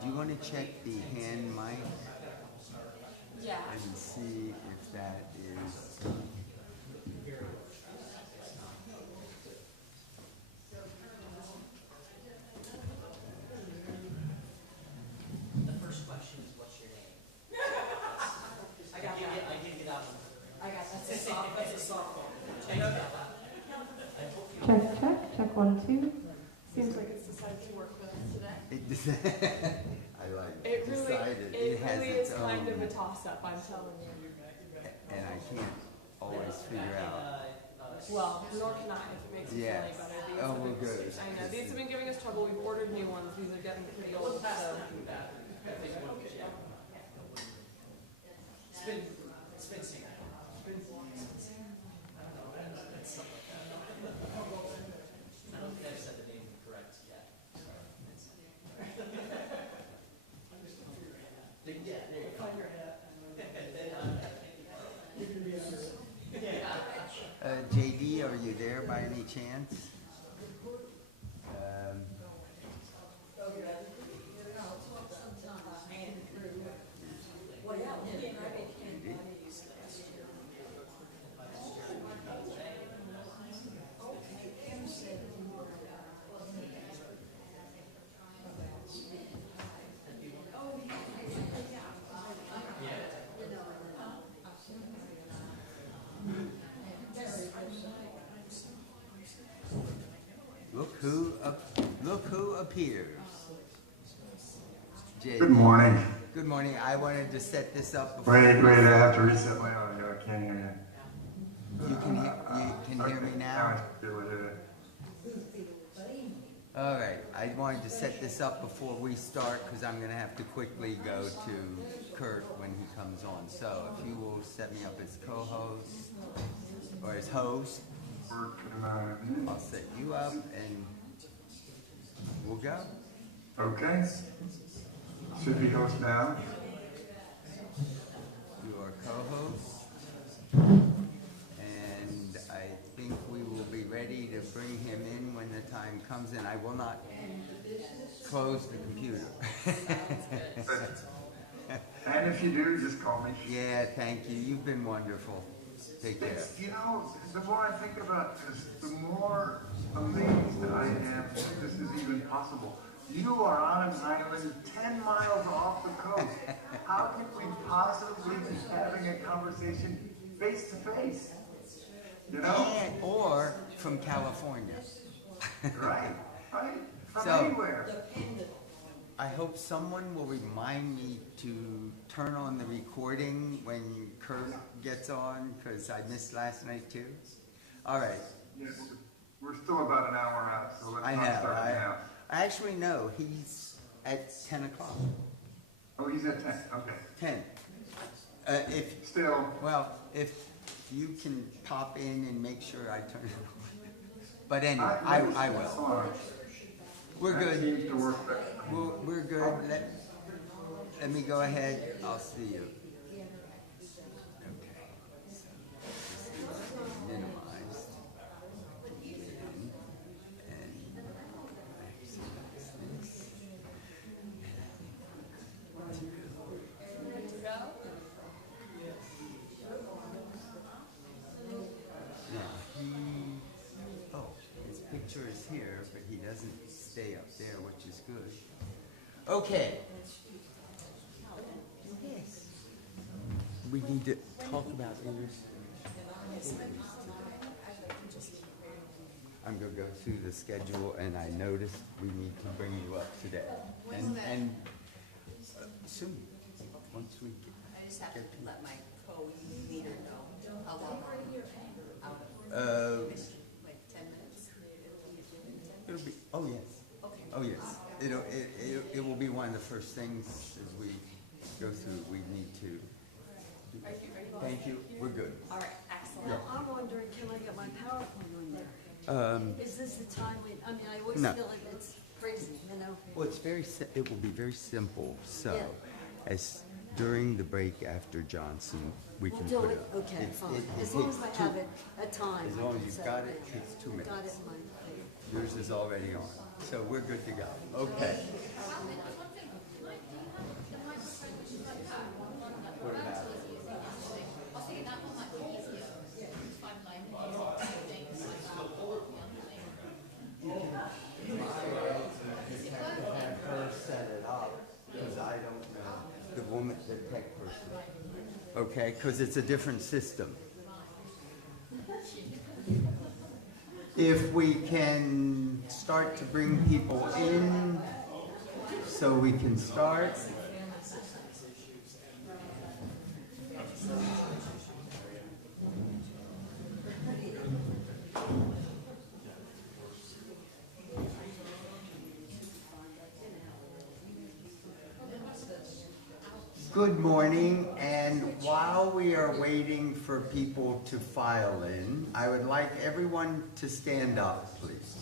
Do you want to check the hand mic Yeah. and see if that is... The first question is, what's your name? I did get out one. I got that. That's a softball. Check, 1, 2. Seems like it's decided to work with us today. I like it. It really, Decided it has really its is kind own, of a toss-up, I'm telling you. and I can't always figure out. Well, nor can I, if it makes you feel any Yes. better. These Oh, have well, been- good. I know, these have been giving us trouble. We've ordered new ones. These are getting pretty old, so. Yeah. It's been seen. I don't think I've said the name correct yet. Yeah, there you go. JD, are you there by any chance? Look who appears. JD. Good morning. Good morning. I wanted to set this up before. Wait, I have to reset my audio. I can't hear you. You can hear me now? All right. I wanted to set this up before we start because I'm going to have to quickly go to Kurt when he comes on. So if you will set me up as co-host or as host, I'll set you up and we'll go. Okay. Should be host now. You are co-host. And I think we will be ready to bring him in when the time comes in. I will not close the computer. And if you do, just call me. Yeah, thank you. You've been wonderful. Take care. You know, the more I think about this, the more amazed I am that this is even possible. You are on an island 10 miles off the coast. How can we possibly be having a conversation face to face? You know? Or from California. Right. From So- anywhere. I hope someone will remind me to turn on the recording when Kurt gets on, because I missed last night too. All right. Yeah, we're still about an hour out, so let's I not start know. now. I actually know he's at 10 o'clock. Oh, he's at 10. Okay. 10. If if you can pop in and make sure I turn it on. But anyway, I will. We're That good. seems to work better. We're good. Let me go ahead. I'll see you. Okay. So this is minimized. And maximize this. His picture is here, but he doesn't stay up there, which is good. Okay. We need to talk about this. I'm going to go through the schedule, and I noticed we need to bring you up today. And soon, once we I just have to let my co-leader know how long I'm out of. Like 10 minutes? it'll be, oh yes. Okay. Oh yes. It will be one of the first things as we go through. We need to. Thank you. We're good. All right, excellent. Yeah. I'm wondering, can I get my PowerPoint on there? Is this the time I mean, I always No. feel like it's crazy, you know? Well, it will be very simple. So, Yeah. as during the break after Johnson, we We'll can do put it, up. okay, It- fine. it As long as takes I have it at time. As long as you've so got it, it takes 2 Got minutes. it in my thing. Yours is already on, so we're good to go. Okay. The woman, the tech person. Okay, because it's a different system. If we can start to bring people in so we can start. Good morning, and while we are waiting for people to file in, I would like everyone to stand up, please.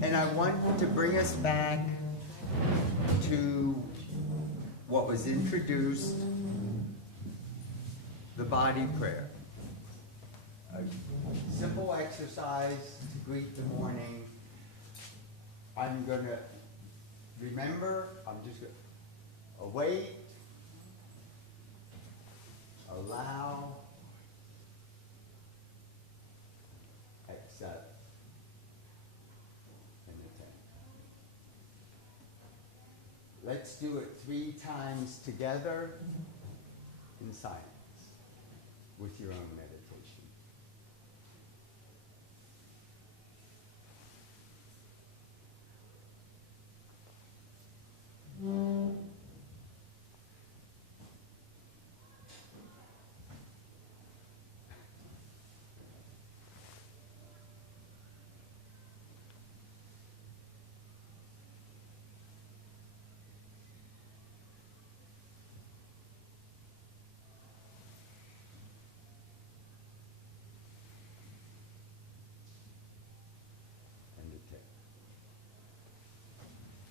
And I want to bring us back to what was introduced, the body prayer. A simple exercise to greet the morning. I'm going to remember, I'm just going to await, allow, accept, and attend. Let's do it 3 times together in silence with your own meditation.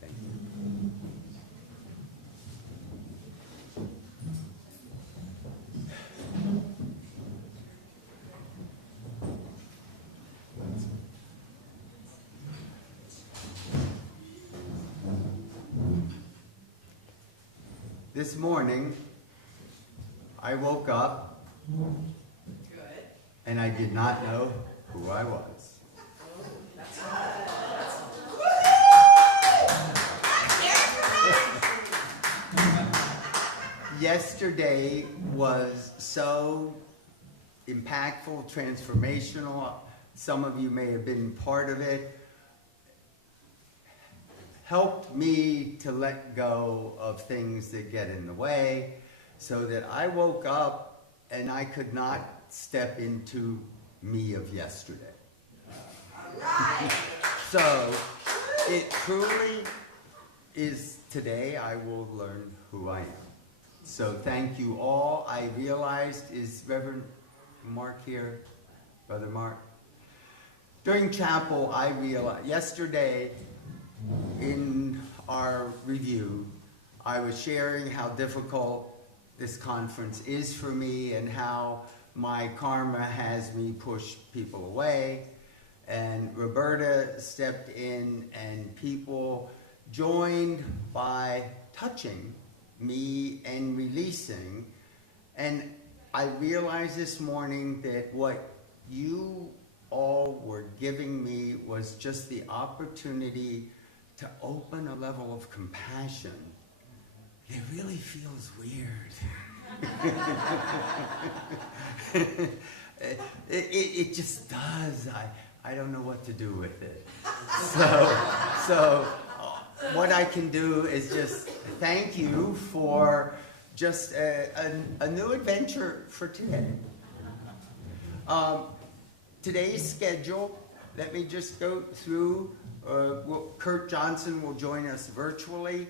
Thank you. This morning, I woke up and I did not know who I was. Yesterday was so impactful, transformational. Some of you may have been part of it. Helped me to let go of things that get in the way so that I woke up and I could not step into me of yesterday. So it truly is today I will learn who I am. So thank you all. I realized, is Reverend Mark here? Brother Mark? During chapel, I realized, yesterday in our review, I was sharing how difficult this conference is for me and how my karma has me push people away. And Roberta stepped in and people joined by touching me and releasing. And I realized this morning that what you all were giving me was just the opportunity to open a level of compassion. It really feels weird. it just does. I don't know what to do with it. So what I can do is just thank you for just a new adventure for today. Today's schedule, let me just go through. Kurt Johnson will join us virtually.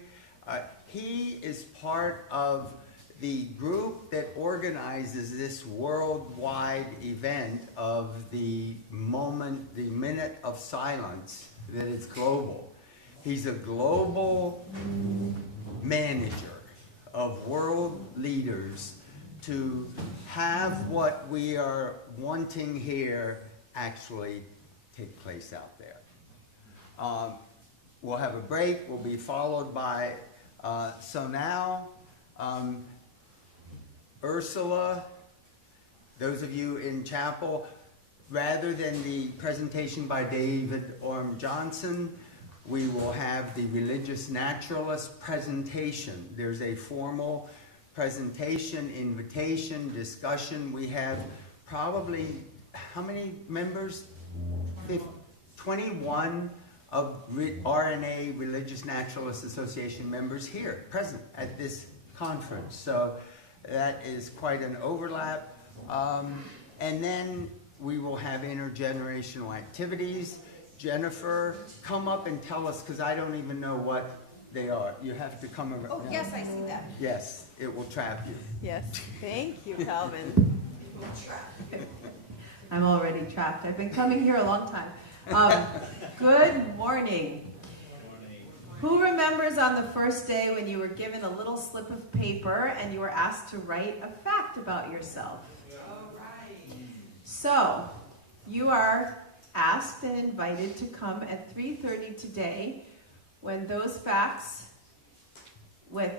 He is part of the group that organizes this worldwide event of the minute of silence that is global. He's a global manager of world leaders to have what we are wanting here actually take place out there. We'll have a break. We'll be followed by, so now, Ursula, those of you in chapel, rather than the presentation by David Orm Johnson, We will have the religious naturalist presentation. There's a formal presentation, invitation, discussion. We have probably, how many members? 21 of RNA, Religious Naturalist Association members here, present at this conference. So that is quite an overlap. And then we will have intergenerational activities. Jennifer, come up and tell us, because I don't even know what they are. You have to come around. Oh, yes, I see that. Yes, it will trap you. Yes, thank you, Calvin. I'm already trapped. I've been coming here a long time. Good morning. Who remembers on the first day when you were given a little slip of paper and you were asked to write a fact about yourself? All right. So, you are asked and invited to come at 3:30 today when those facts with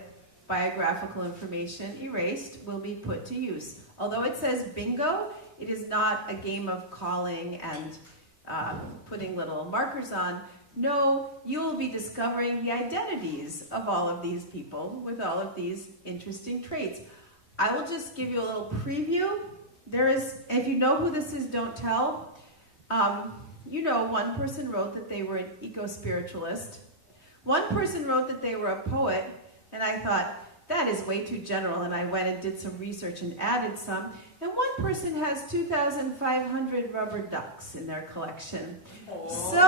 biographical information erased will be put to use. Although it says bingo, it is not a game of calling and putting little markers on. No, you will be discovering the identities of all of these people with all of these interesting traits. I will just give you a little preview. There is, if you know who this is, don't tell. You know, one person wrote that they were an eco-spiritualist. One person wrote that they were a poet, and I thought, that is way too general, and I went and did some research and added some. And one person has 2,500 rubber ducks in their collection. So,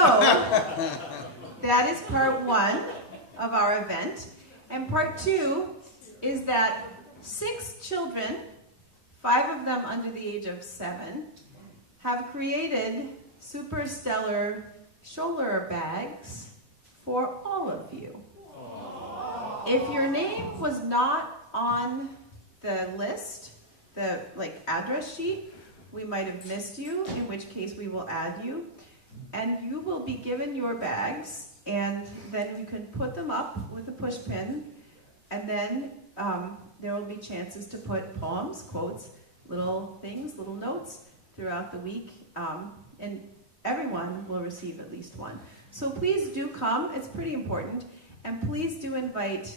that is part one of our event. And part two is that 6 children, 5 of them under the age of 7, have created superstellar shoulder bags for all of you. If your name was not on the list, the address sheet, we might have missed you, in which case we will add you. And you will be given your bags, and then you can put them up with a push pin, and then there will be chances to put poems, quotes, little things, little notes throughout the week, and everyone will receive at least one. So please do come, it's pretty important, and please do invite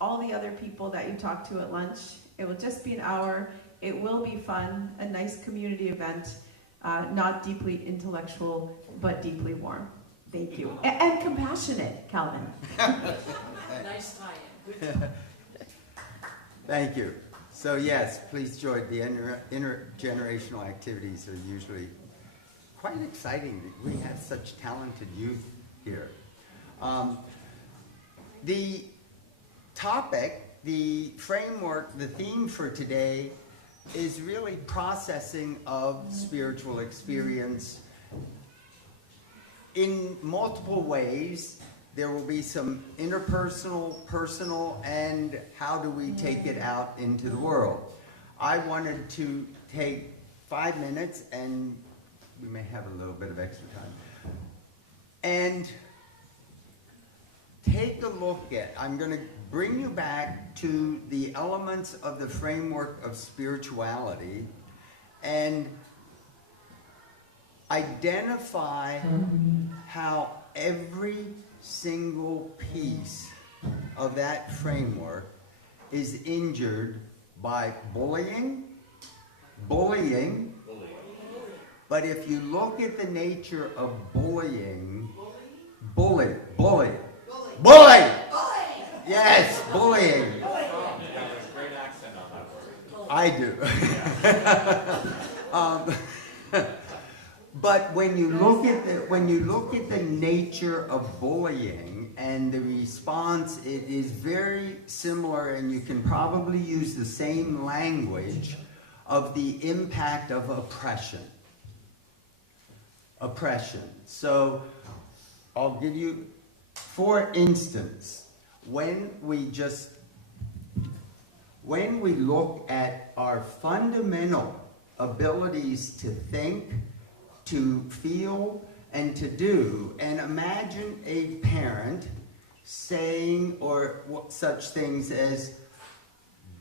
all the other people that you talk to at lunch. It will just be an hour, it will be fun, a nice community event, not deeply intellectual, but deeply warm. Thank you. And compassionate, Calvin. Nice tie-in. Thank you. So yes, please join. The intergenerational activities are usually quite exciting. We have such talented youth here. The topic, the framework, the theme for today is really processing of spiritual experience in multiple ways. There will be some interpersonal, personal, and how do we take it out into the world. I wanted to take 5 minutes, and we may have a little bit of extra time, and take a look at, I'm going to bring you back to the elements of the framework of spirituality and identify how every single piece of that framework is injured by bullying. But if you look at the nature of bullying, bully. Yes, bullying. You have a great accent on that word. I do. But when you look at the nature of bullying and the response, it is very similar, and you can probably use the same language of the impact of oppression. So I'll give you, for instance, when we look at our fundamental abilities to think, to feel, and to do, and imagine a parent saying or such things as,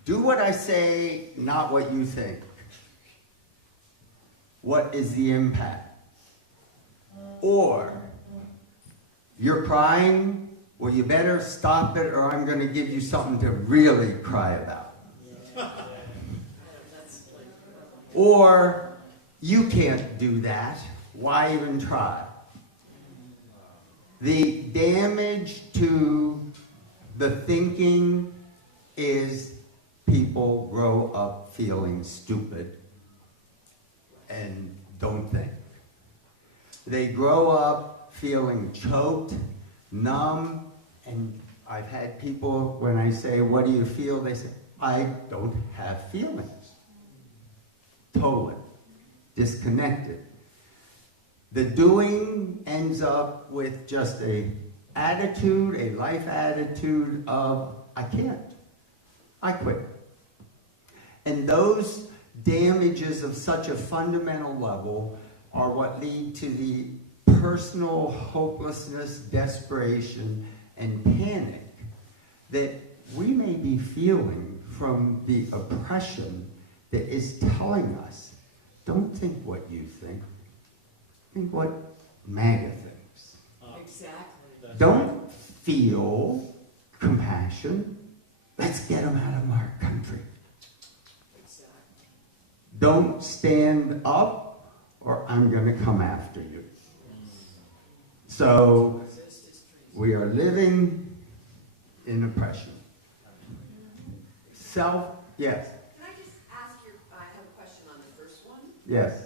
do what I say, not what you think. What is the impact? Or, You're crying? Well, you better stop it or I'm going to give you something to really cry about. Or you can't do that. Why even try? The damage to the thinking is people grow up feeling stupid and don't think. They grow up feeling choked, numb, and I've had people, when I say, what do you feel? They say, I don't have feelings. Totally disconnected. The doing ends up with just a attitude, a life attitude of, I can't. I quit. And those damages of such a fundamental level are what lead to the personal hopelessness, desperation, and panic that we may be feeling from the oppression that is telling us, don't think what you think. Think what MAGA thinks. Exactly. Don't feel compassion. Let's get them out of our country. Exactly. Don't stand up or I'm going to come after you. So we are living in oppression. Yes. Can I just ask I have a question on the first one. Yes.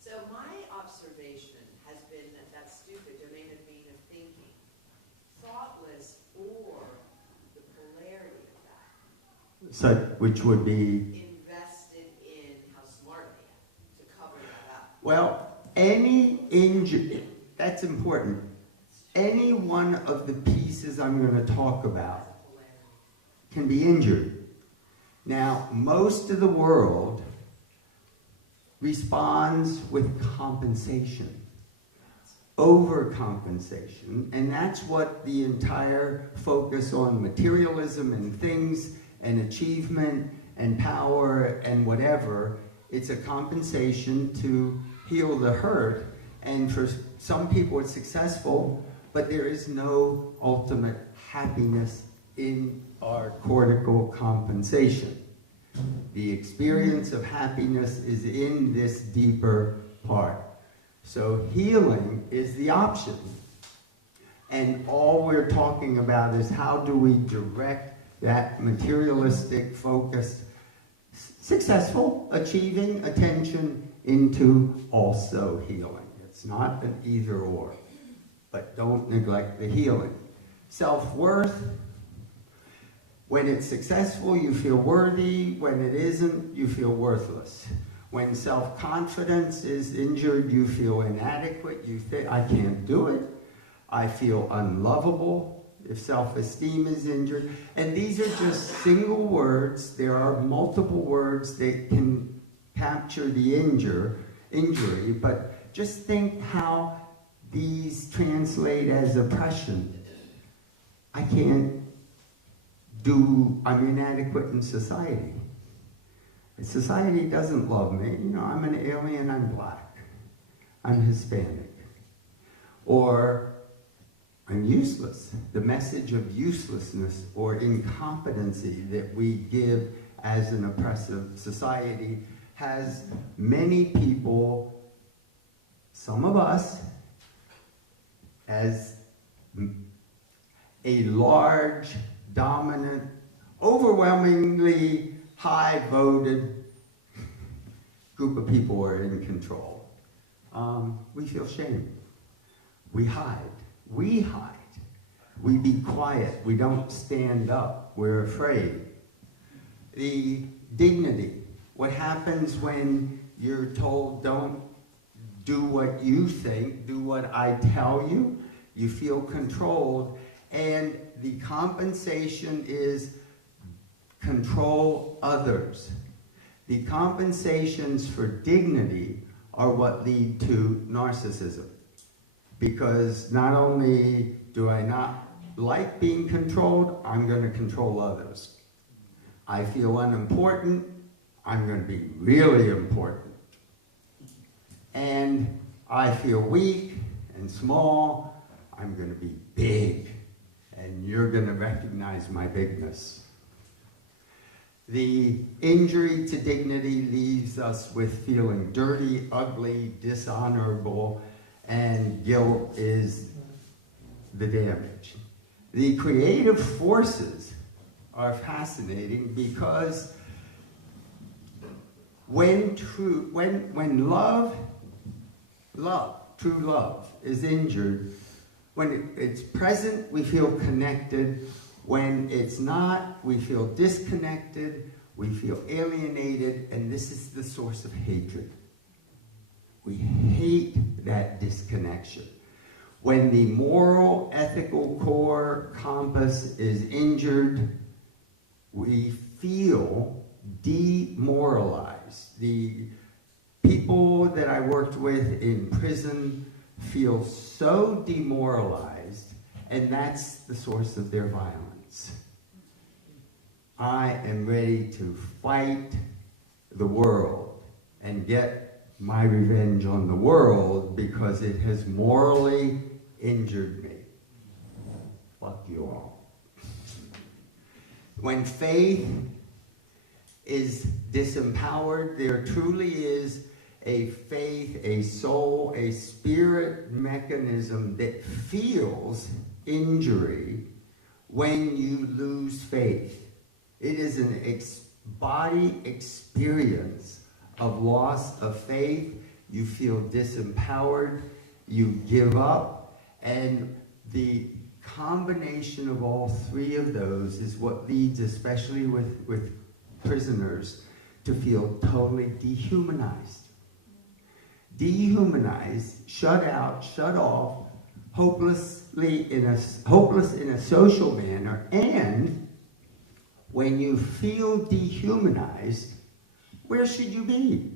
So my observation has been that that's stupid, domain of being of thinking, thoughtless, or the polarity of that. So, which would be? Invested in how smart I am to cover that up. Well, any injury, that's important. Any one of the pieces I'm going to talk about can be injured. Now, most of the world responds with compensation, overcompensation, and that's what the entire focus on materialism and things and achievement and power and whatever, it's a compensation to heal the hurt, and for some people it's successful, but there is no ultimate happiness in our cortical compensation. The experience of happiness is in this deeper part. So healing is the option. And all we're talking about is how do we direct that materialistic, focused, successful, achieving attention into also healing. It's not an either or, but don't neglect the healing. Self-worth. When it's successful, you feel worthy. When it isn't, you feel worthless. When self-confidence is injured, you feel inadequate. You think, I can't do it. I feel unlovable if self-esteem is injured. And these are just single words. There are multiple words that can capture the injury, but just think how these translate as oppression. I can't I'm inadequate in society. Society doesn't love me. You know, I'm an alien, I'm black. I'm Hispanic. Or I'm useless. The message of uselessness or incompetency that we give as an oppressive society has many people, some of us, as a large, dominant, overwhelmingly high-voted group of people are in control. We feel shame. We hide. We hide. We be quiet. We don't stand up. We're afraid. The dignity. What happens when you're told, don't do what you think, do what I tell you? You feel controlled. And the compensation is control others. The compensations for dignity are what lead to narcissism. Because not only do I not like being controlled, I'm going to control others. I feel unimportant, I'm going to be really important. And I feel weak and small, I'm going to be big, and you're going to recognize my bigness. The injury to dignity leaves us with feeling dirty, ugly, dishonorable, and guilt is the damage. The creative forces are fascinating because when true love is injured, when it's present, we feel connected. When it's not, we feel disconnected, we feel alienated, and this is the source of hatred. We hate that disconnection. When the moral, ethical core compass is injured, we feel demoralized. The people that I worked with in prison feel so demoralized, and that's the source of their violence. I am ready to fight the world and get my revenge on the world because it has morally injured me. Fuck you all. When faith is disempowered, there truly is a faith, a soul, a spirit mechanism that feels injury when you lose faith. It is an body experience of loss of faith. You feel disempowered, you give up, and the combination of all three of those is what leads, especially with prisoners, to feel totally dehumanized. Dehumanized, shut out, shut off, hopeless in a social manner, and when you feel dehumanized, where should you be?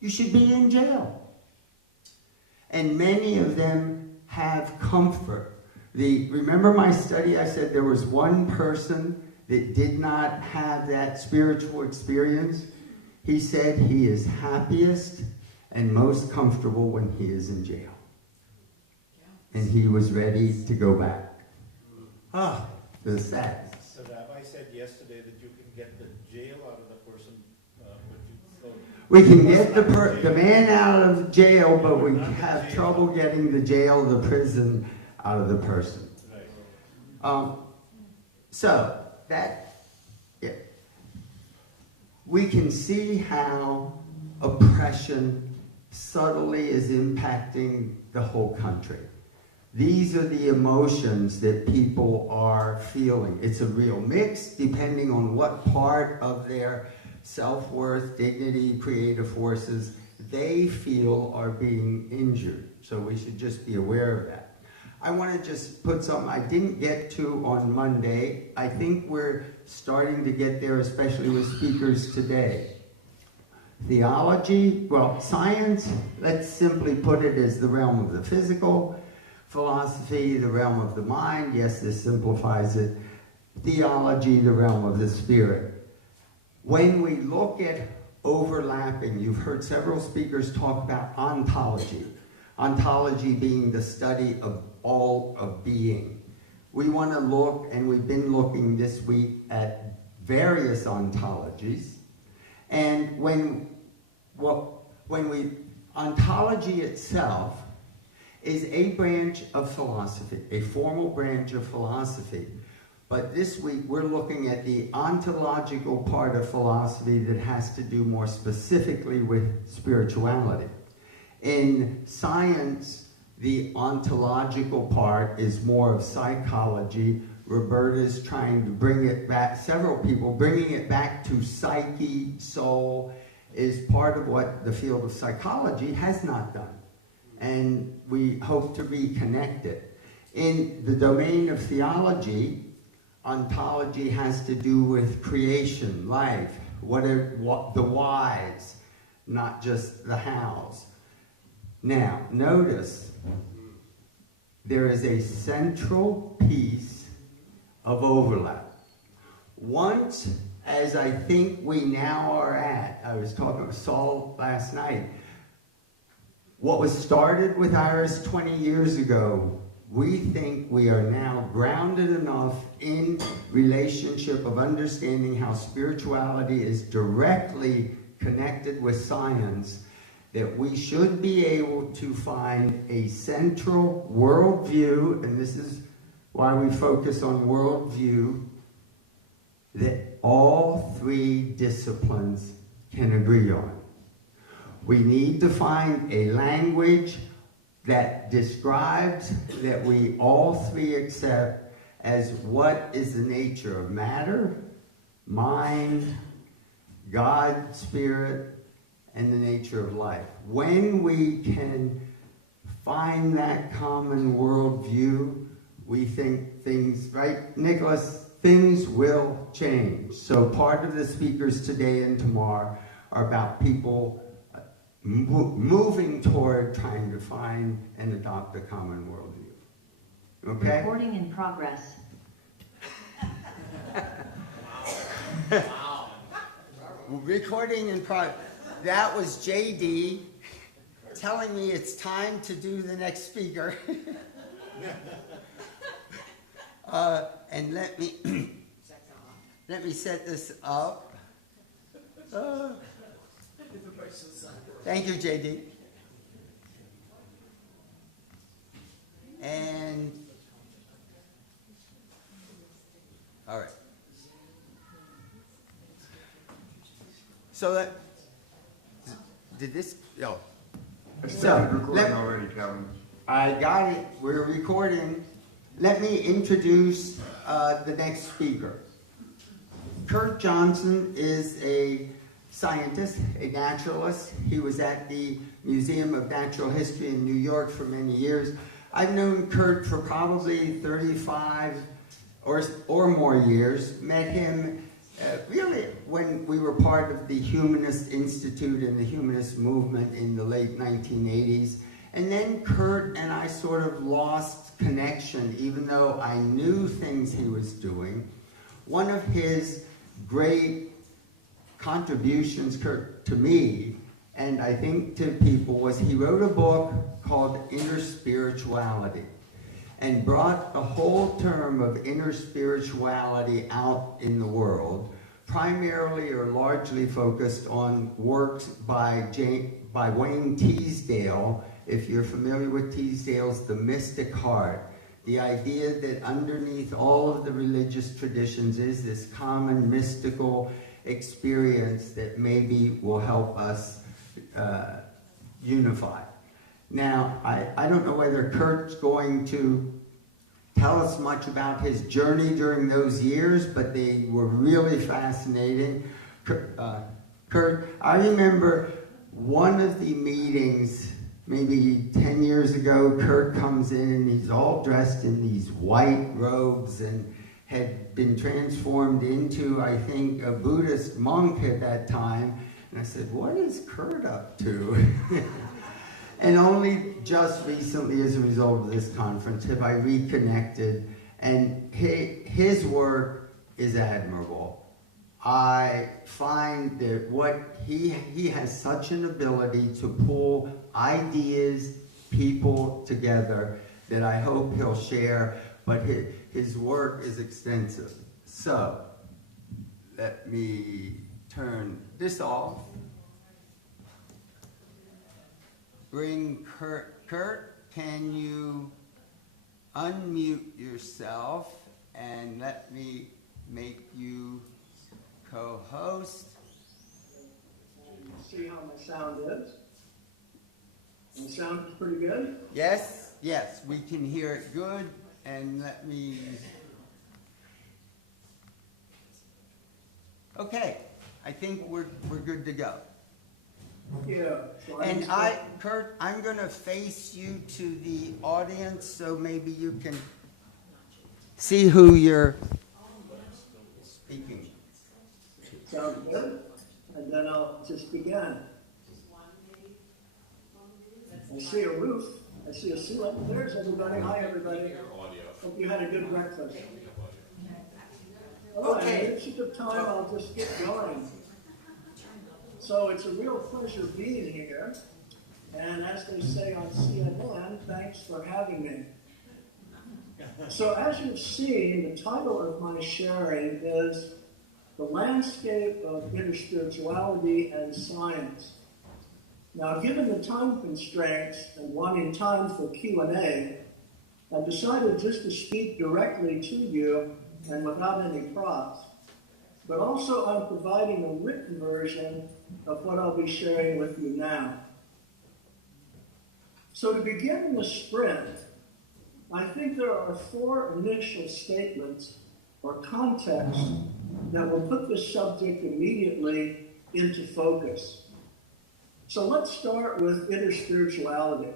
You should be in jail. And many of them have comfort. Remember my study, I said there was one person that did not have that spiritual experience? He said he is happiest and most comfortable when he is in jail. And he was ready to go back. The sad. The rabbi said yesterday that you can get the jail out of the person. We can get the man out of jail, but we have trouble getting the jail, the prison out of the person. Right. So we can see how oppression subtly is impacting the whole country. These are the emotions that people are feeling. It's a real mix depending on what part of their self-worth, dignity, creative forces they feel are being injured. So we should just be aware of that. I want to just put something I didn't get to on Monday. I think we're starting to get there, especially with speakers today. Theology, well, science, let's simply put it as the realm of the physical. Philosophy, the realm of the mind. Yes, this simplifies it. Theology, the realm of the spirit. When we look at overlapping, you've heard several speakers talk about ontology. Ontology being the study of all of being. We want to look, and we've been looking this week at various ontologies. And ontology itself is a branch of philosophy, a formal branch of philosophy. But this week we're looking at the ontological part of philosophy that has to do more specifically with spirituality. In science, the ontological part is more of psychology. Roberta's trying to bring it back, several people bringing it back to psyche, soul, is part of what the field of psychology has not done. And we hope to reconnect it. In the domain of theology, ontology has to do with creation, life, what the whys, not just the hows. Now, notice, there is a central piece of overlap. Once, as I think we now are at, I was talking with Saul last night, what was started with IRAS 20 years ago we think we are now grounded enough in relationship of understanding how spirituality is directly connected with science, that we should be able to find a central worldview, and this is why we focus on worldview, that all three disciplines can agree on. We need to find a language that describes that we all three accept as what is the nature of matter, mind, God, spirit, and the nature of life. When we can find that common worldview, we think things, right, Nicholas, things will change. So part of the speakers today and tomorrow are about people moving toward trying to find and adopt a common worldview. Okay? Recording in progress. Wow. Recording in progress. That was JD telling me it's time to do the next speaker. And let me set this up. Thank you, JD. And all right. So that did this? Oh. I So, started recording already, Kevin. I got it. We're recording. Let me introduce the next speaker. Kurt Johnson is a scientist, a naturalist. He was at the Museum of Natural History in New York for many years. I've known Kurt for probably 35 or more years. Met him really when we were part of the Humanist Institute and the Humanist movement in the late 1980s. And then Kurt and I sort of lost connection, even though I knew things he was doing. One of his great contributions, Kurt, to me, and I think to people, was he wrote a book called Inner Spirituality and brought the whole term of inner spirituality out in the world, primarily or largely focused on works by Wayne Teasdale. If you're familiar with Teasdale's The Mystic Heart, the idea that underneath all of the religious traditions is this common mystical experience that maybe will help us unify. Now, I don't know whether Kurt's going to tell us much about his journey during those years, but they were really fascinating. Kurt, I remember one of the meetings, maybe 10 years ago, Kurt comes in and he's all dressed in these white robes and had been transformed into, I think, a Buddhist monk at that time. And I said, what is Kurt up to? And only just recently, as a result of this conference, have I reconnected. And his work is admirable. I find that he has such an ability to pull ideas, people together that I hope he'll share, but his work is extensive. So, let me turn this off. Bring Kurt. Kurt, can you unmute yourself and let me make you co-host? See how my sound is? My sound is pretty good? Yes, yes, we can hear it good. And let me... Okay, I think we're good to go. Yeah. So And Kurt, I'm going to face you to the audience so maybe you can see who you're speaking. Sounds good. And then I'll just begin. I see a roof. I see a ceiling. There's everybody. Hi, everybody. Hope you had a good breakfast. All right, Okay. it's a good time. I'll just get going. So it's a real pleasure being here. And as they say on CNN, thanks for having me. So as you've seen, the title of my sharing is The Landscape of Interspirituality and Science. Now, given the time constraints and wanting time for Q&A, I decided just to speak directly to you and without any props. But also I'm providing a written version of what I'll be sharing with you now. So to begin the sprint, I think there are 4 initial statements or contexts that will put this subject immediately into focus. So let's start with interspirituality.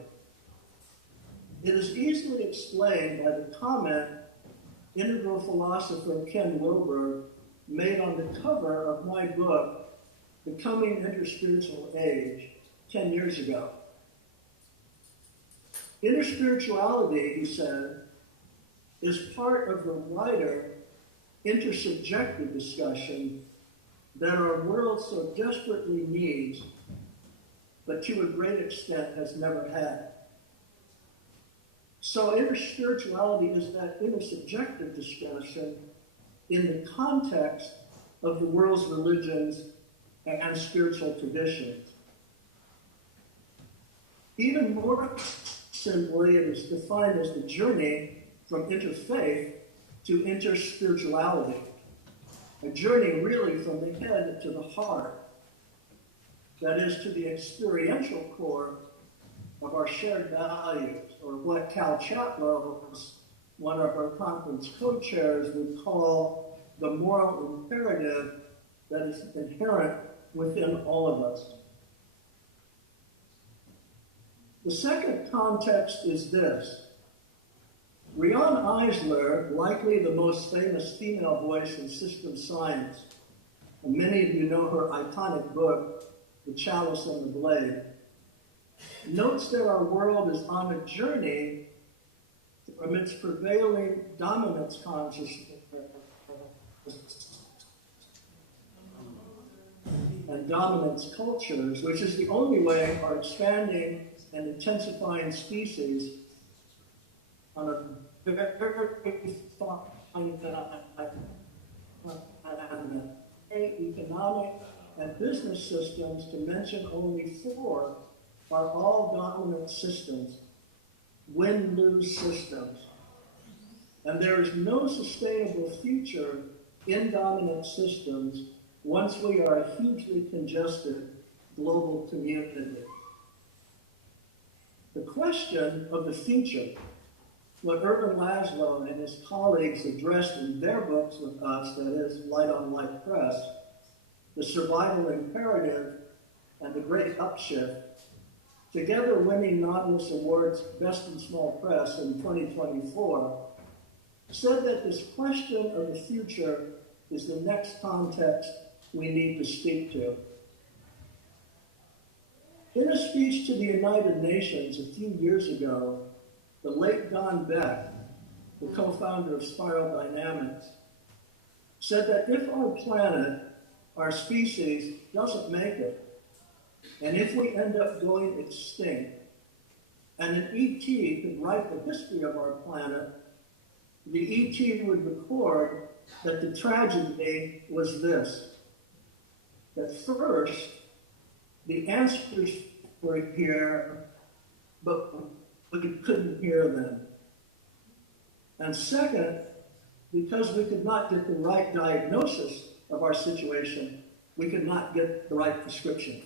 It is easily explained by the comment integral philosopher Ken Wilber made on the cover of my book, The Coming Interspiritual Age, 10 years ago. Interspirituality, he said, is part of the wider intersubjective discussion that our world so desperately needs, but to a great extent has never had. So interspirituality is that intersubjective discussion in the context of the world's religions and spiritual traditions. Even more simply, it is defined as the journey from interfaith to interspirituality, a journey really from the head to the heart, that is, to the experiential core of our shared values, or what Cal Chatlow, one of our conference co-chairs, would call the moral imperative that is inherent within all of us. The second context is this. Riane Eisler, likely the most famous female voice in system science, and many of you know her iconic book, The Chalice and the Blade, notes that our world is on a journey from its prevailing dominance consciousness and dominance cultures, which is the only way our expanding and intensifying species on a very fine economic and business systems, to mention only 4, are all dominant systems, win-lose systems. And there is no sustainable future in dominant systems once we are a hugely congested global community. The question of the future, what Ervin Laszlo and his colleagues addressed in their books with us, that is, Light on Light Press, The Survival Imperative and The Great Upshift, together winning Nautilus Awards Best in Small Press in 2024, said that this question of the future is the next context we need to speak to. In a speech to the United Nations a few years ago, the late Don Beck, the co-founder of Spiral Dynamics, said that if our planet, our species, doesn't make it, and if we end up going extinct, and an ET could write the history of our planet, the ET would record that the tragedy was this: that first, the answers were here, but we couldn't hear them. And second, because we could not get the right diagnosis of our situation, we could not get the right prescription.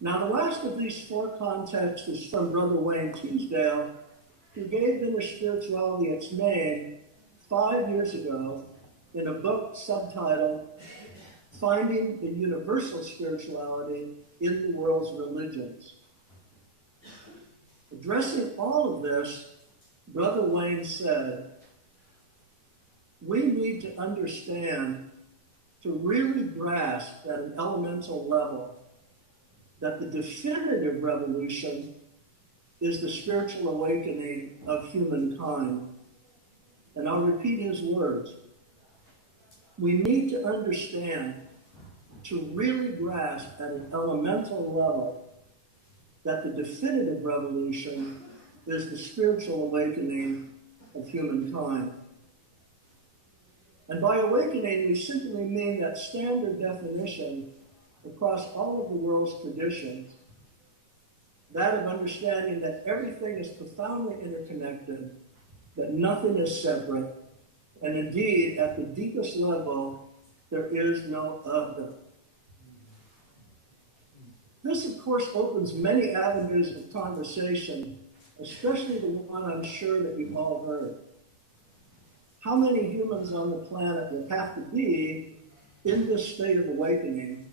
Now, the last of these 4 contexts is from Brother Wayne Teasdale, who gave interspirituality its name 5 years ago in a book subtitled Finding the Universal Spirituality in the World's Religions. Addressing all of this, Brother Wayne said, we need to understand, to really grasp at an elemental level, that the definitive revolution is the spiritual awakening of humankind. And I'll repeat his words. We need to understand, to really grasp at an elemental level, that the definitive revolution is the spiritual awakening of humankind. And by awakening, we simply mean that standard definition across all of the world's traditions, that of understanding that everything is profoundly interconnected, that nothing is separate, and indeed, at the deepest level, there is no other. This, of course, opens many avenues of conversation, especially the one I'm sure that you've all heard. How many humans on the planet would have to be in this state of awakening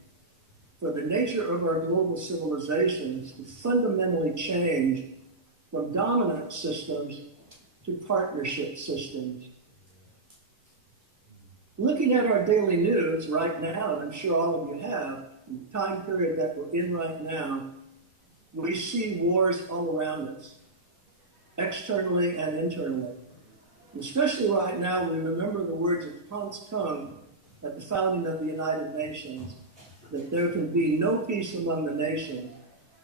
for the nature of our global civilizations to fundamentally change from dominant systems to partnership systems? Looking at our daily news right now, and I'm sure all of you have, in the time period that we're in right now, we see wars all around us, externally and internally. Especially right now, we remember the words of Hans Kung at the founding of the United Nations, that there can be no peace among the nations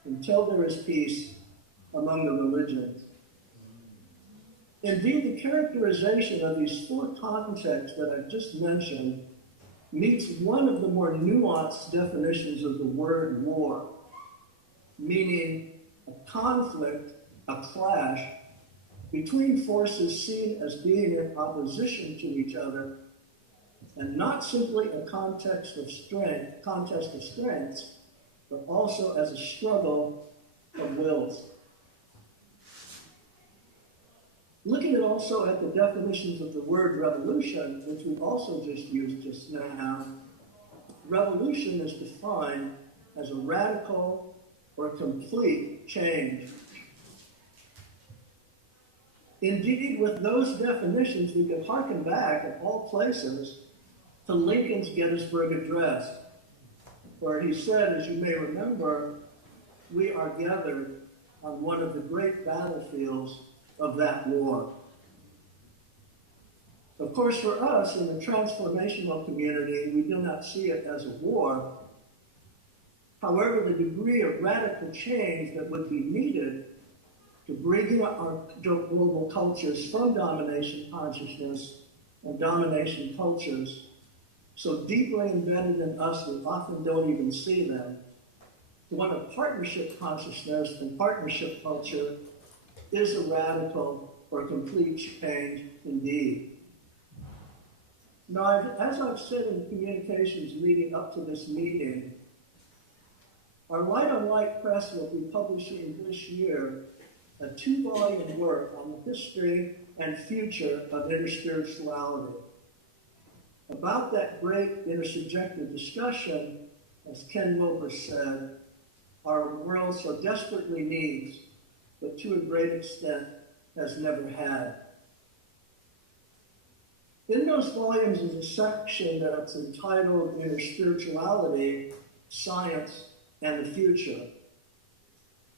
until there is peace among the religions. Indeed, the characterization of these four contexts that I've just mentioned meets one of the more nuanced definitions of the word war, meaning a conflict, a clash, between forces seen as being in opposition to each other, and not simply a contest of strengths, but also as a struggle of wills. Looking also at the definitions of the word revolution, which we've also just used just now, revolution is defined as a radical or complete change. Indeed, with those definitions, we can harken back at all places to Lincoln's Gettysburg Address, where he said, as you may remember, we are gathered on one of the great battlefields of that war. Of course, for us in the transformational community, we do not see it as a war. However, the degree of radical change that would be needed to bring our global cultures from domination consciousness and domination cultures so deeply embedded in us we often don't even see them, to one of partnership consciousness and partnership culture is a radical or complete change indeed. Now, as I've said in communications leading up to this meeting, our Light on Light Press will be publishing this year a 2-volume work on the history and future of interspirituality. About that great intersubjective discussion, as Ken Wilber said, our world so desperately needs, but to a great extent has never had. In those volumes is a section that's entitled Interspirituality, Science, and the Future,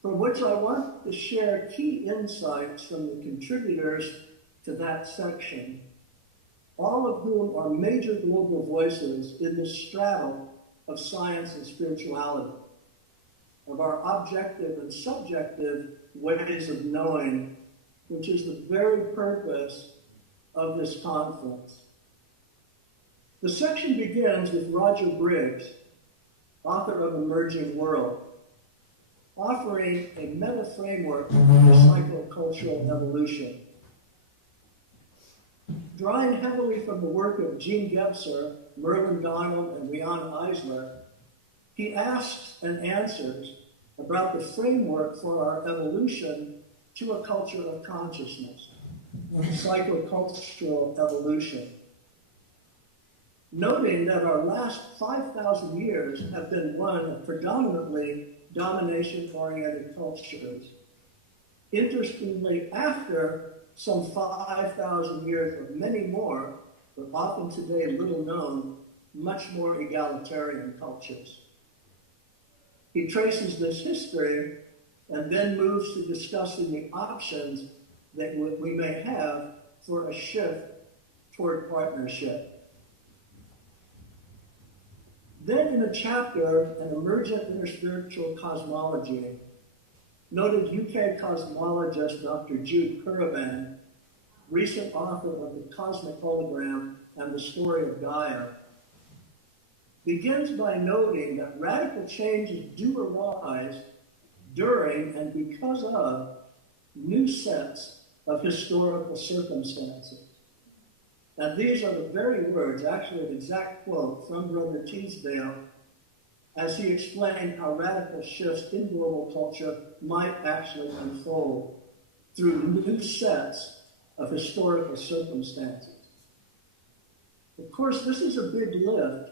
from which I want to share key insights from the contributors to that section, all of whom are major global voices in the straddle of science and spirituality, of our objective and subjective ways of knowing, which is the very purpose of this conference. The section begins with Roger Briggs, author of Emerging World, offering a meta-framework for psychocultural evolution. Drawing heavily from the work of Jean Gebser, Merlin Donald, and Rihanna Eisler, he asks and answers about the framework for our evolution to a culture of consciousness, psychocultural evolution. Noting that our last 5,000 years have been one of predominantly domination-oriented cultures. Interestingly, after some 5,000 years of many more, but often today little known, much more egalitarian cultures. He traces this history and then moves to discussing the options that we may have for a shift toward partnership. Then in a chapter, An Emergent Interspiritual Cosmology, noted UK cosmologist Dr. Jude Currivan recent author of The Cosmic Hologram and the Story of Gaia, begins by noting that radical changes do arise during and because of new sets of historical circumstances. And these are the very words, actually an exact quote from Brother Teasdale, as he explained how radical shifts in global culture might actually unfold through new sets of historical circumstances. Of course, this is a big lift,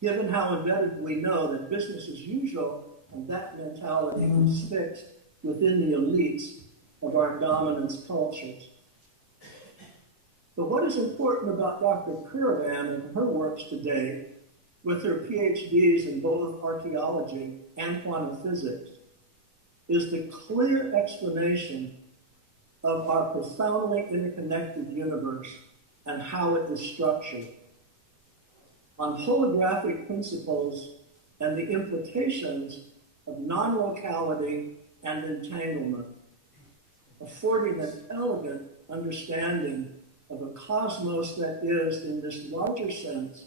given how embedded we know that business as usual and that mentality is fixed within the elites of our dominance cultures. But what is important about Dr. Caravan and her works today, with her PhDs in both archaeology and quantum physics, is the clear explanation of our profoundly interconnected universe and how it is structured, on holographic principles and the implications of non-locality and entanglement, affording an elegant understanding of a cosmos that is, in this larger sense,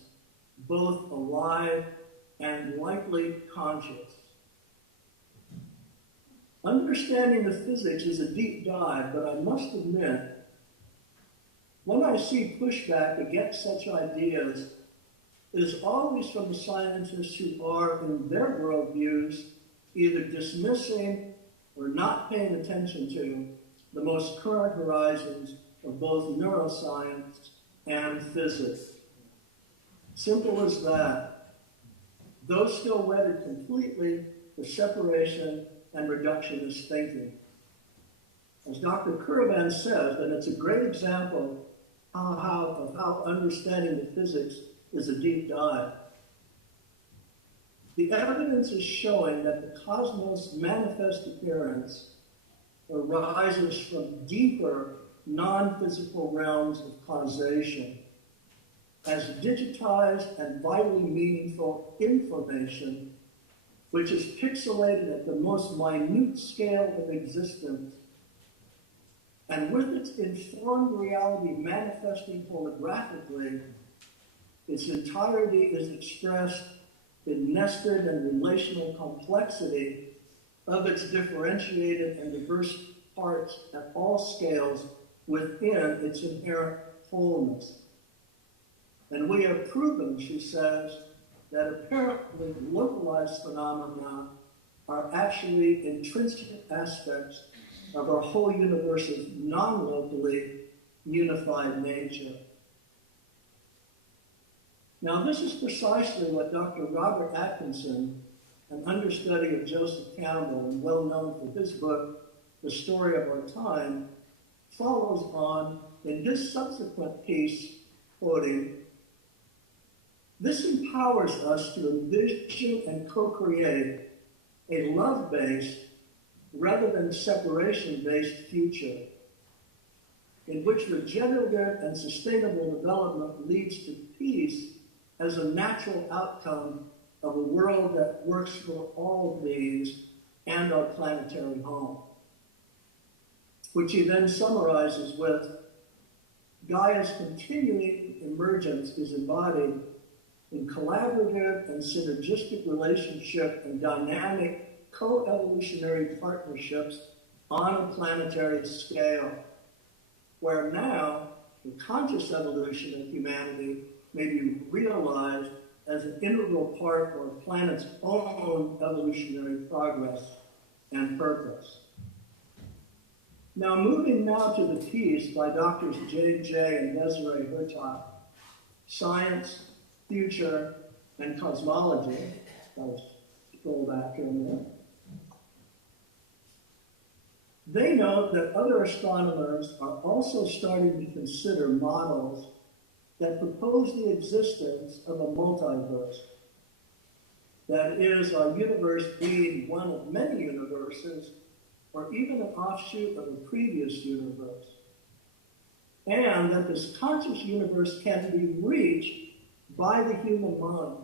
both alive and likely conscious. Understanding the physics is a deep dive, but I must admit, when I see pushback against such ideas, it is always from the scientists who are, in their worldviews, either dismissing or not paying attention to the most current horizons of both neuroscience and physics. Simple as that. Those still wedded completely to separation and reductionist thinking. As Dr. Caravan says, and it's a great example of how understanding the physics is a deep dive. The evidence is showing that the cosmos' manifest appearance arises from deeper, non-physical realms of causation, as digitized and vitally meaningful information, which is pixelated at the most minute scale of existence, and with its informed reality manifesting holographically, its entirety is expressed in nested and relational complexity of its differentiated and diverse parts at all scales within its inherent wholeness. And we have proven, she says, that apparently localized phenomena are actually intrinsic aspects of our whole universe's non-locally unified nature. Now, this is precisely what Dr. Robert Atkinson, an understudy of Joseph Campbell and well known for his book, The Story of Our Time, follows on in his subsequent piece, quoting, "This empowers us to envision and co-create a love-based rather than separation-based future in which regenerative and sustainable development leads to peace as a natural outcome of a world that works for all beings and our planetary home." Which he then summarizes with, "Gaia's continuing emergence is embodied in collaborative and synergistic relationship and dynamic co-evolutionary partnerships on a planetary scale, where now the conscious evolution of humanity may be realized as an integral part of our planet's own evolutionary progress and purpose." Now, moving now to the piece by Drs. J.J. and Desiree Hurtak, Science, Future, and Cosmology. I'll scroll back here a minute. They note that other astronomers are also starting to consider models that propose the existence of a multiverse. That is, our universe being one of many universes, or even an offshoot of a previous universe. And that this conscious universe can be reached by the human mind.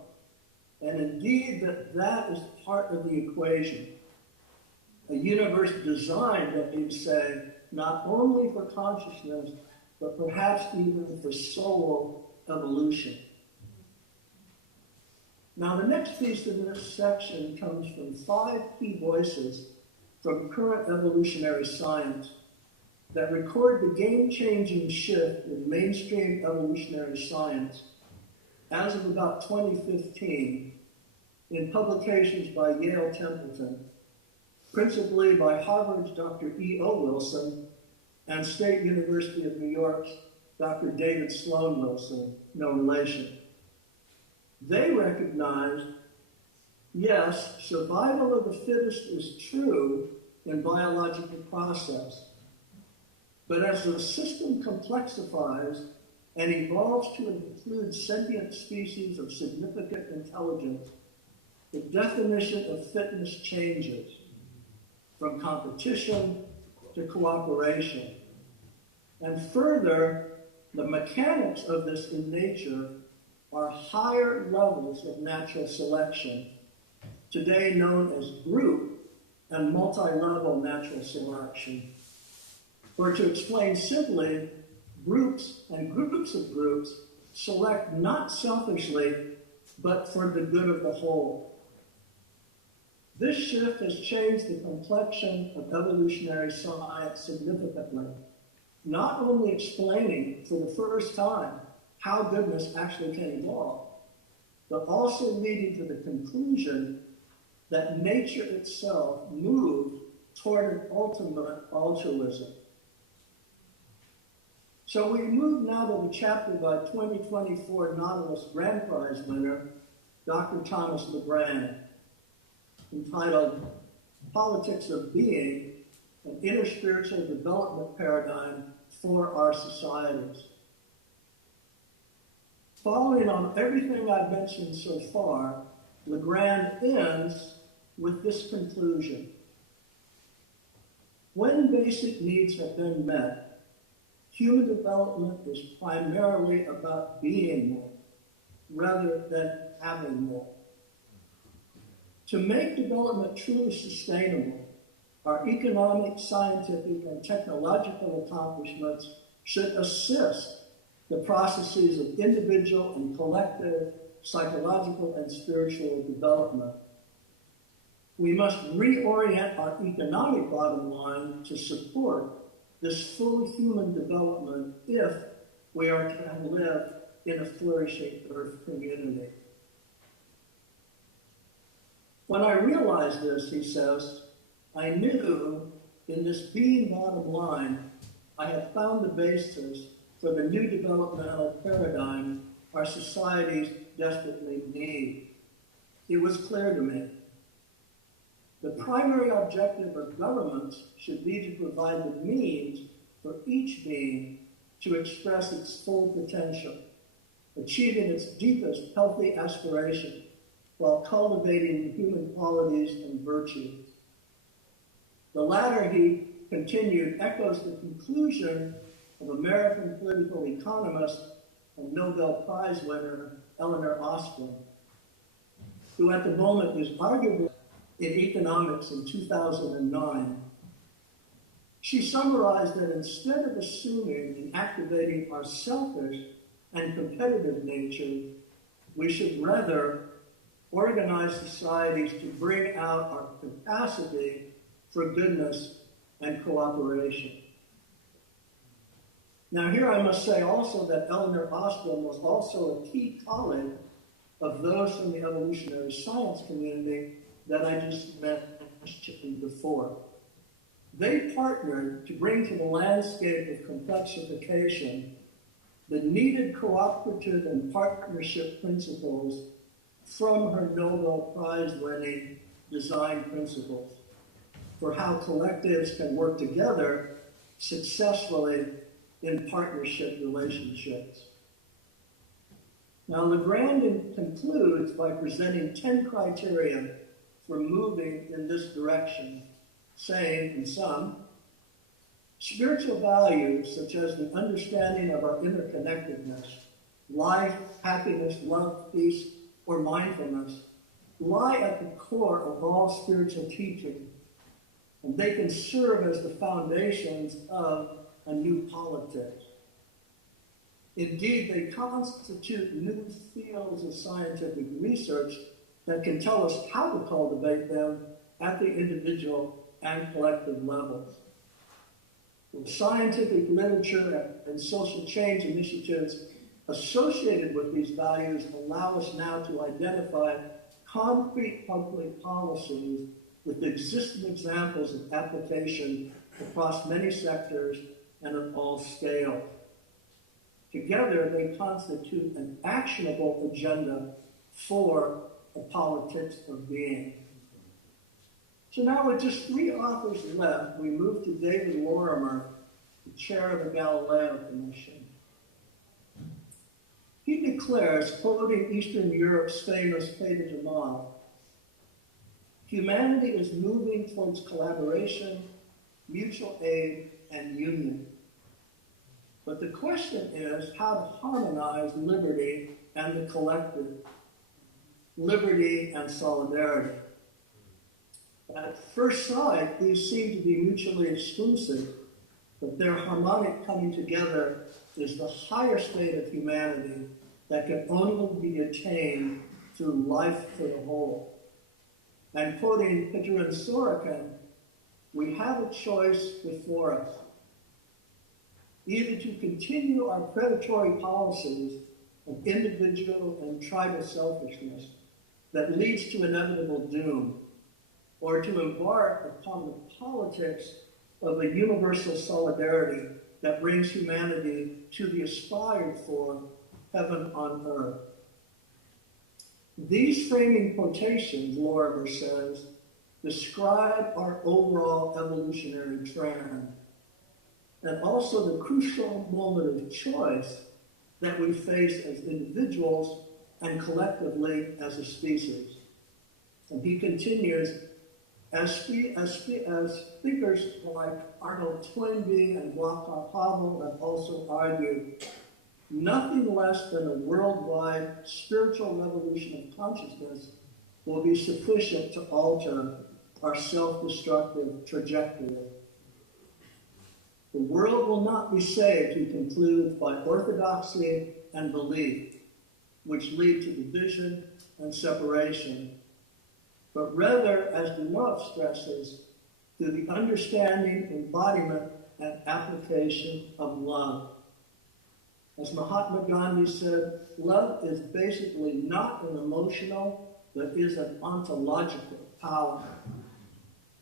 And indeed, that is part of the equation. a universe designed, let me say, not only for consciousness, but perhaps even for soul evolution. Now, the next piece of this section comes from 5 key voices from current evolutionary science that record the game-changing shift in mainstream evolutionary science as of about 2015 in publications by Yale Templeton, principally by Harvard's Dr. E.O. Wilson and State University of New York's Dr. David Sloan Wilson, no relation. They recognized, yes, survival of the fittest is true in biological process, but as the system complexifies and evolves to include sentient species of significant intelligence, the definition of fitness changes from competition to cooperation. And further, the mechanics of this in nature are higher levels of natural selection, today known as group and multi-level natural selection. Or to explain simply, groups and groups of groups select not selfishly, but for the good of the whole. This shift has changed the complexion of evolutionary science significantly, not only explaining for the first time how goodness actually can evolve, but also leading to the conclusion that nature itself moved toward an ultimate altruism. So we move now to the chapter by 2024 Nautilus Grand Prize winner, Dr. Thomas LeGrand, entitled Politics of Being, an Interspiritual Development Paradigm for Our Societies. Following on everything I've mentioned so far, LeGrand ends with this conclusion. When basic needs have been met, human development is primarily about being more, rather than having more. To make development truly sustainable, our economic, scientific, and technological accomplishments should assist the processes of individual and collective psychological and spiritual development. We must reorient our economic bottom line to support this full human development if we are to live in a flourishing Earth community. When I realized this, he says, I knew in this being bottom line, I had found the basis for the new developmental paradigm our societies desperately need. It was clear to me. The primary objective of governments should be to provide the means for each being to express its full potential, achieving its deepest healthy aspiration while cultivating the human qualities and virtues. The latter, he continued, echoes the conclusion of American political economist and Nobel Prize winner Eleanor Ostrom, who at the moment is arguably in economics in 2009. She summarized that instead of assuming and activating our selfish and competitive nature, we should rather organize societies to bring out our capacity for goodness and cooperation. Now here I must say also that Eleanor Ostrom was also a key colleague of those from the evolutionary science community that I just mentioned before. They partnered to bring to the landscape of complexification the needed cooperative and partnership principles from her Nobel Prize-winning design principles for how collectives can work together successfully in partnership relationships. Now, LeGrand concludes by presenting 10 criteria for moving in this direction, saying, in sum, spiritual values such as the understanding of our interconnectedness, life, happiness, love, peace, or mindfulness lie at the core of all spiritual teaching and they can serve as the foundations of a new politics. Indeed, they constitute new fields of scientific research that can tell us how to cultivate them at the individual and collective levels. The scientific literature and social change initiatives associated with these values allow us now to identify concrete public policies with existing examples of application across many sectors and at all scales. Together, they constitute an actionable agenda for a politics of being. So now with just 3 authors left, we move to David Lorimer, the chair of the Galileo Commission. He declares, quoting Eastern Europe's famous Fata Jamal, humanity is moving towards collaboration, mutual aid, and union. But the question is how to harmonize liberty and the collective, liberty and solidarity. At first sight, these seem to be mutually exclusive, but their harmonic coming together is the higher state of humanity that can only be attained through life for the whole. And quoting Peter Sorokin, we have a choice before us. Either to continue our predatory policies of individual and tribal selfishness that leads to inevitable doom, or to embark upon the politics of a universal solidarity that brings humanity to the aspired for heaven on earth. These framing quotations, Lorimer says, describe our overall evolutionary trend, and also the crucial moment of choice that we face as individuals and collectively as a species. And he continues, as thinkers like Arnold Toynbee and Václav Havel have also argued, nothing less than a worldwide spiritual revolution of consciousness will be sufficient to alter our self-destructive trajectory. The world will not be saved, he concludes, by orthodoxy and belief, which lead to division and separation, but rather, as Deloff stresses, through the understanding, embodiment, and application of love. As Mahatma Gandhi said, love is basically not an emotional, but is an ontological power.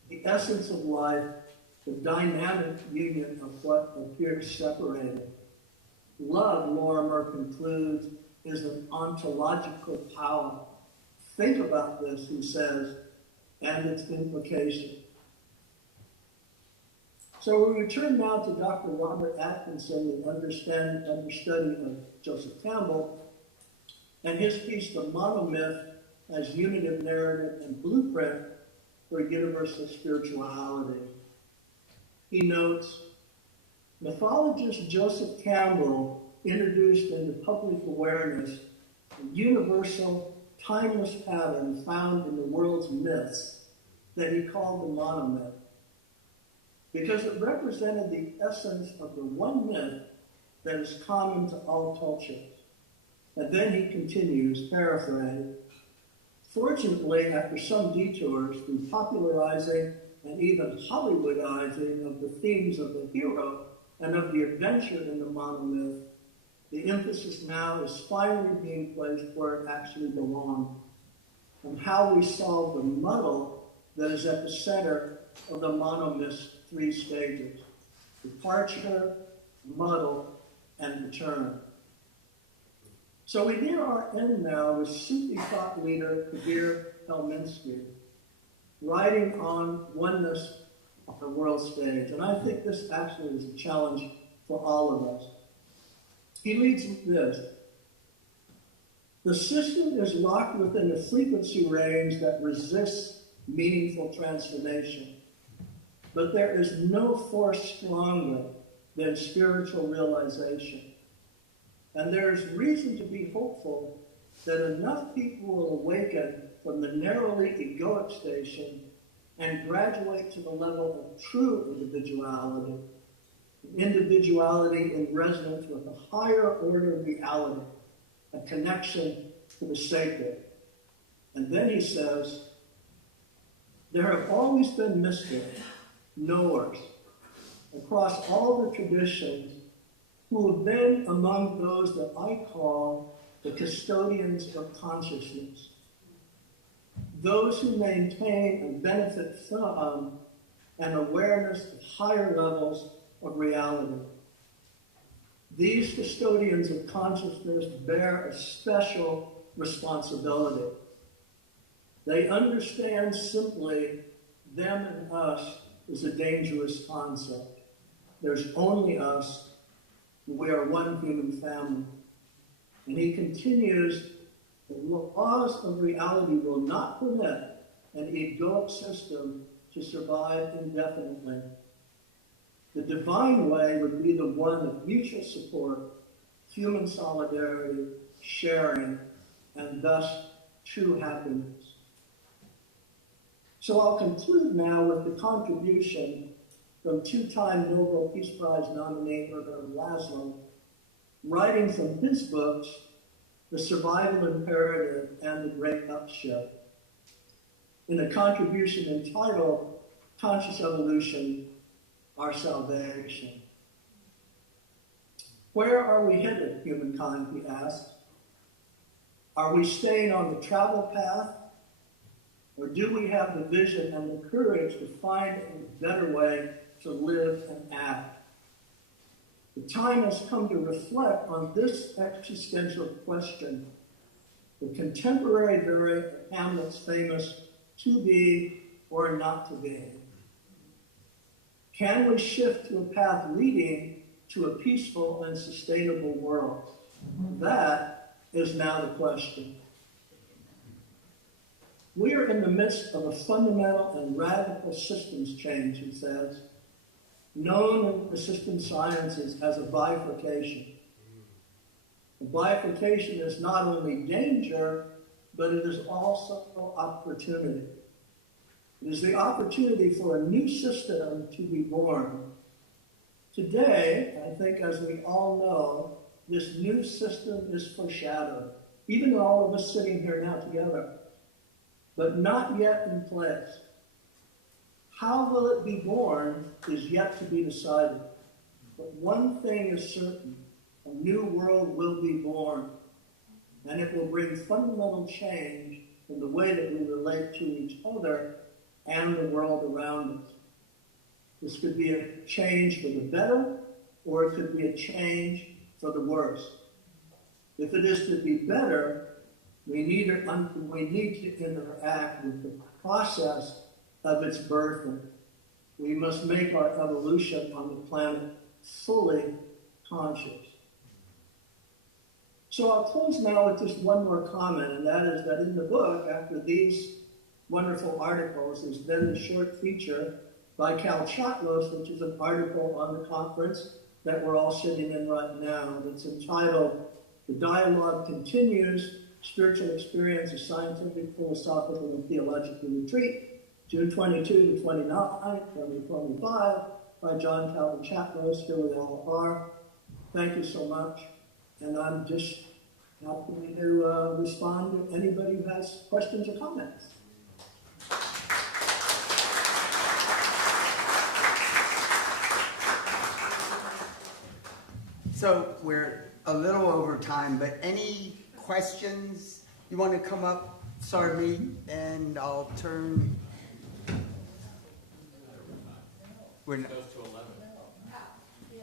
The essence of life, the dynamic union of what appears separated. Love, Lorimer concludes, is an ontological power. Think about this, he says, and its implication. So we return now to Dr. Robert Atkinson, the understudy of Joseph Campbell, and his piece, The Monomyth as Unitive Narrative and Blueprint for Universal Spirituality. He notes, mythologist Joseph Campbell introduced into public awareness a universal, timeless pattern found in the world's myths that he called the monomyth, because it represented the essence of the one myth that is common to all cultures. And then he continues, paraphrase, fortunately, after some detours through popularizing and even Hollywoodizing of the themes of the hero and of the adventure in the monomyth, the emphasis now is finally being placed where it actually belongs, and how we solve the muddle that is at the center of the monomyth's 3 stages: departure, muddle, and return. So we near our end now with Sufi thought leader Kabir Helminski, writing on oneness on the world stage. And I think this actually is a challenge for all of us. He leads with this. The system is locked within a frequency range that resists meaningful transformation. But there is no force stronger than spiritual realization. And there is reason to be hopeful that enough people will awaken from the narrowly egoic station and graduate to the level of true individuality, individuality in resonance with a higher order of reality, a connection to the sacred. And then he says, there have always been mystics, knowers, across all the traditions who have been among those that I call the custodians of consciousness, those who maintain and benefit from an awareness of higher levels of reality. These custodians of consciousness bear a special responsibility. They understand simply them and us is a dangerous concept. There's only us. We are one human family. And he continues, the laws of reality will not permit an egoic system to survive indefinitely. The divine way would be the one of mutual support, human solidarity, sharing, and thus true happiness. So I'll conclude now with the contribution from two-time Nobel Peace Prize nominee Irving Laszlo, writing from his books, The Survival Imperative and The Great Upshift, in a contribution entitled Conscious Evolution, Our Salvation. Where are we headed, humankind, he asks? Are we staying on the travel path? Or do we have the vision and the courage to find a better way to live and act? The time has come to reflect on this existential question, the contemporary variant of Hamlet's famous to be or not to be. Can we shift to a path leading to a peaceful and sustainable world? That is now the question. We are in the midst of a fundamental and radical systems change, he says, known in the system sciences as a bifurcation. A bifurcation is not only danger, but it is also opportunity. It is the opportunity for a new system to be born. Today, I think as we all know, this new system is foreshadowed, even all of us sitting here now together, but not yet in place. How will it be born is yet to be decided. But one thing is certain, a new world will be born, and it will bring fundamental change in the way that we relate to each other and the world around us. This could be a change for the better, or it could be a change for the worse. If it is to be better, we need to interact with the process of its birthing. We must make our evolution on the planet fully conscious. So I'll close now with just one more comment, and that is that in the book, after these wonderful articles, there's then the short feature by Cal Chatlos, which is an article on the conference that we're all sitting in right now. It's entitled, The Dialogue Continues, Spiritual Experience, a Scientific, Philosophical, and Theological Retreat, June 22 to 29, 2025, by John Calvin Chatlos. Here we all are. Thank you so much. And I'm just happy to respond to anybody who has questions or comments. So we're a little over time, but any questions? You want to come up, Sarmi, and I'll turn. We're not,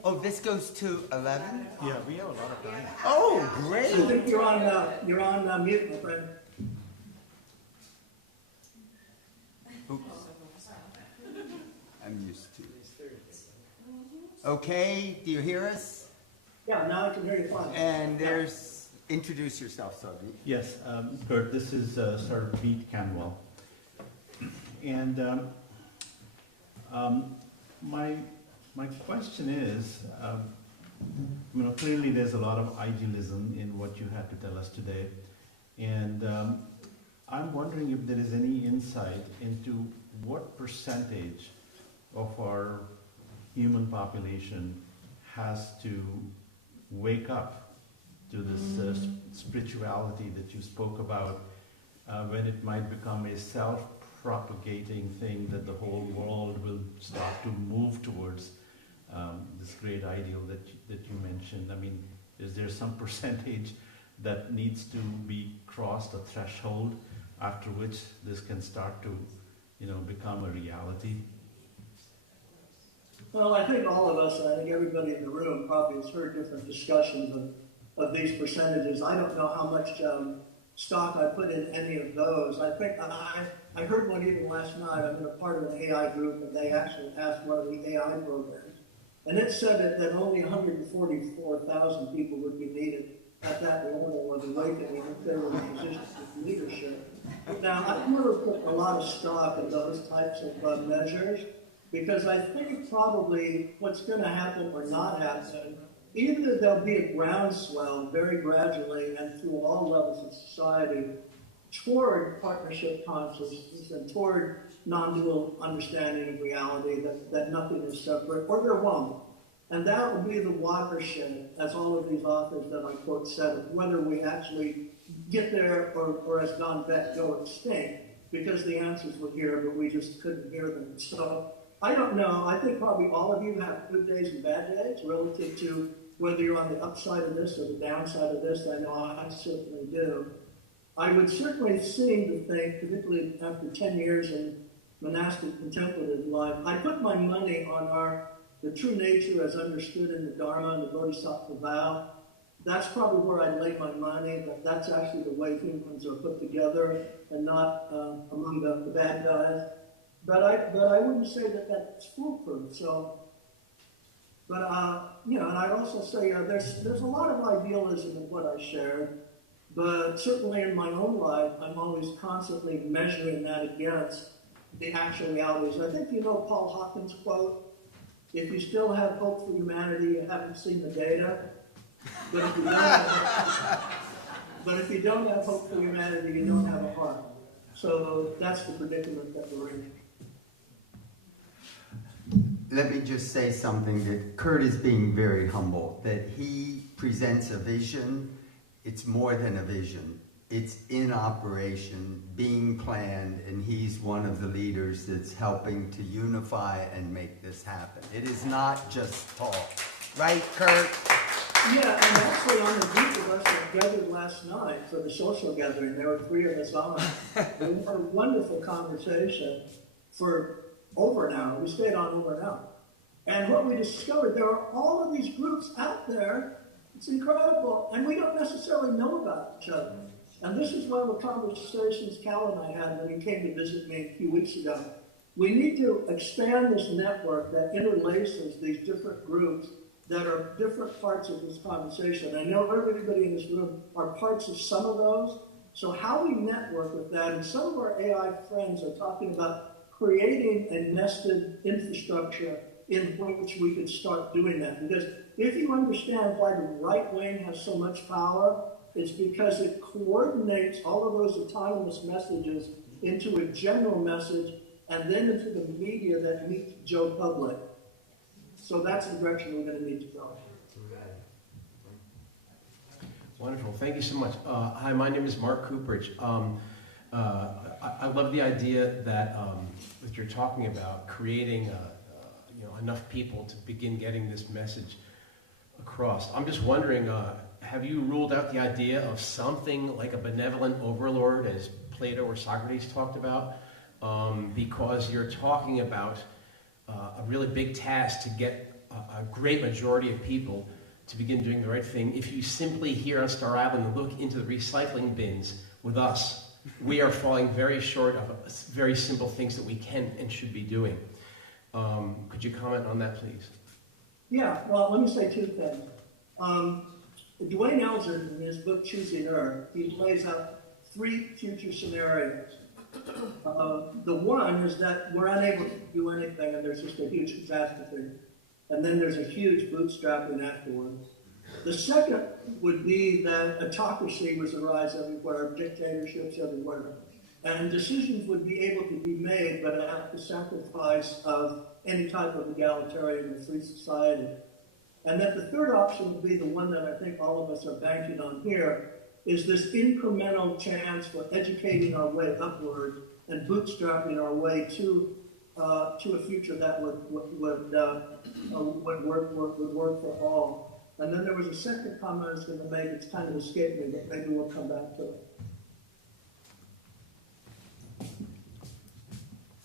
oh, this goes to 11? Yeah, we have a lot of time. Oh, great. I think you're on mute, my friend. Oops. I'm used to it. Okay, do you hear us? Yeah, now I can hear you fine. And there's, introduce yourself, Sarvi. Yes, Kurt, this is Sir Pete Canwell. And my question is, clearly there's a lot of idealism in what you had to tell us today. And I'm wondering if there is any insight into what percentage of our human population has to wake up to this spirituality that you spoke about, when it might become a self-propagating thing that the whole world will start to move towards this great ideal that you mentioned. I mean, is there some percentage that needs to be crossed, a threshold, after which this can start to, become a reality? Well, I think all of us, and I think everybody in the room probably has heard different discussions of these percentages. I don't know how much stock I put in any of those. I think I heard one even last night. I'm in a part of an AI group, and they actually asked one of the AI programs. And it said that only 144,000 people would be needed at that level of awakening if they were in positions of leadership. Now, I've never put a lot of stock in those types of measures, because I think probably what's going to happen or not happen, either there'll be a groundswell very gradually and through all levels of society toward partnership consciousness and toward non-dual understanding of reality, that nothing is separate, or there won't. And that will be the watershed, as all of these authors that I quote said, of whether we actually get there or as Don Beck, go extinct, because the answers were here, but we just couldn't hear them. So I don't know. I think probably all of you have good days and bad days relative to whether you're on the upside of this or the downside of this. I know I certainly do. I would certainly seem to think, particularly after 10 years in monastic contemplative life, I put my money on the true nature as understood in the Dharma and the Bodhisattva vow. That's probably where I lay my money, but that's actually the way humans are put together and not among the bad guys. But I wouldn't say that that's foolproof. So, but and I'd also say there's a lot of idealism in what I shared, but certainly in my own life, I'm always constantly measuring that against the actual realities. I think you know Paul Hawkins' quote, "If you still have hope for humanity, you haven't seen the data. But if you don't have hope for humanity, you don't have a heart." So that's the predicament that we're in. Let me just say something, that Kurt is being very humble, that he presents a vision. It's more than a vision. It's in operation, being planned, and he's one of the leaders that's helping to unify and make this happen. It is not just talk. Right, Kurt? Yeah, and actually on the group of us that gathered last night for the social gathering, there were 3 of us on. We had a wonderful conversation for over an hour. We stayed on over an hour. And what we discovered, there are all of these groups out there. It's incredible. And we don't necessarily know about each other. And this is one of the conversations Cal and I had when he came to visit me a few weeks ago. We need to expand this network that interlaces these different groups that are different parts of this conversation. I know everybody in this room are parts of some of those. So how we network with that, and some of our AI friends are talking about creating a nested infrastructure in which we could start doing that. Because if you understand why the right wing has so much power, it's because it coordinates all of those autonomous messages into a general message and then into the media that meets Joe Public. So that's the direction we're going to need to go. Wonderful. Thank you so much. Hi, my name is Mark Cooperage. I love the idea that you're talking about creating enough people to begin getting this message across. I'm just wondering, have you ruled out the idea of something like a benevolent overlord, as Plato or Socrates talked about? Because you're talking about a really big task to get a great majority of people to begin doing the right thing. If you simply here on Star Island look into the recycling bins with us, we are falling very short of very simple things that we can and should be doing. Could you comment on that, please? Yeah, well, let me say 2 things. Dwayne Elgin, in his book Choosing Earth, he lays out 3 future scenarios. The one is that we're unable to do anything and there's just a huge catastrophe. And then there's a huge bootstrapping afterwards. The second would be that autocracy was arise everywhere, dictatorships everywhere. And decisions would be able to be made, but at the sacrifice of any type of egalitarian or free society. And that the third option would be the one that I think all of us are banking on here, is this incremental chance for educating our way upward and bootstrapping our way to a future that would work for all. And then there was a second comment I was going to make. It's kind of escaped me, but maybe we'll come back to it.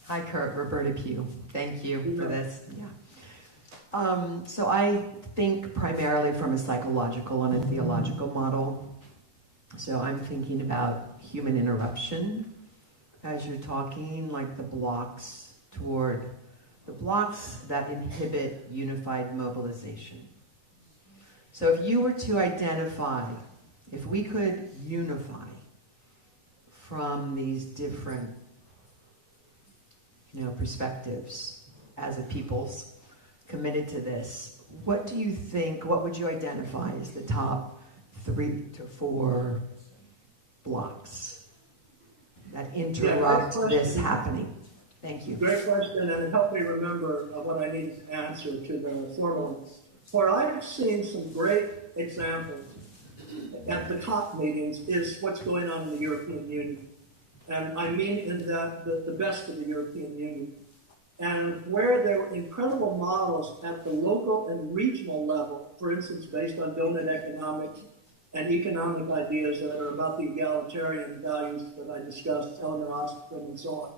Hi, Kurt. Roberta Pugh. Thank you for this. Yeah. So I think primarily from a psychological and a theological model. So I'm thinking about human interruption as you're talking, like the blocks that inhibit unified mobilization. So if you were to identify, if we could unify from these different perspectives as a people's committed to this, what do you think, what would you identify as the top 3 to 4 blocks that interrupt this happening? Thank you. Great question, and it helped me remember what I need to answer to the formal ones. Where I've seen some great examples at the top meetings is what's going on in the European Union. And I mean in the best of the European Union. And where there were incredible models at the local and regional level, for instance, based on donut economics and economic ideas that are about the egalitarian values that I discussed, Eleanor Oxford and so on.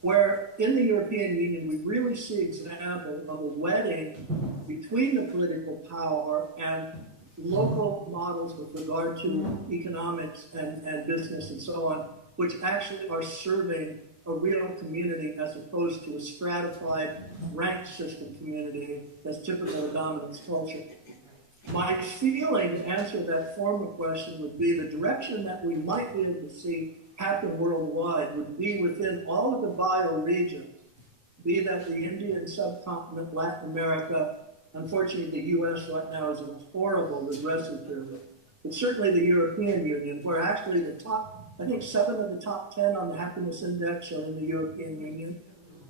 Where in the European Union we really see examples of a wedding between the political power and local models with regard to economics and business and so on, which actually are serving a real community as opposed to a stratified rank system community that's typical of dominance culture. My feeling to answer that former question would be the direction that we might be able to see happen worldwide would be within all of the bioregions, be that the Indian subcontinent, Latin America. Unfortunately, the U.S. right now is in a horrible regressive period. But certainly the European Union, where actually the top, I think 7 of the top 10 on the happiness index are in the European Union.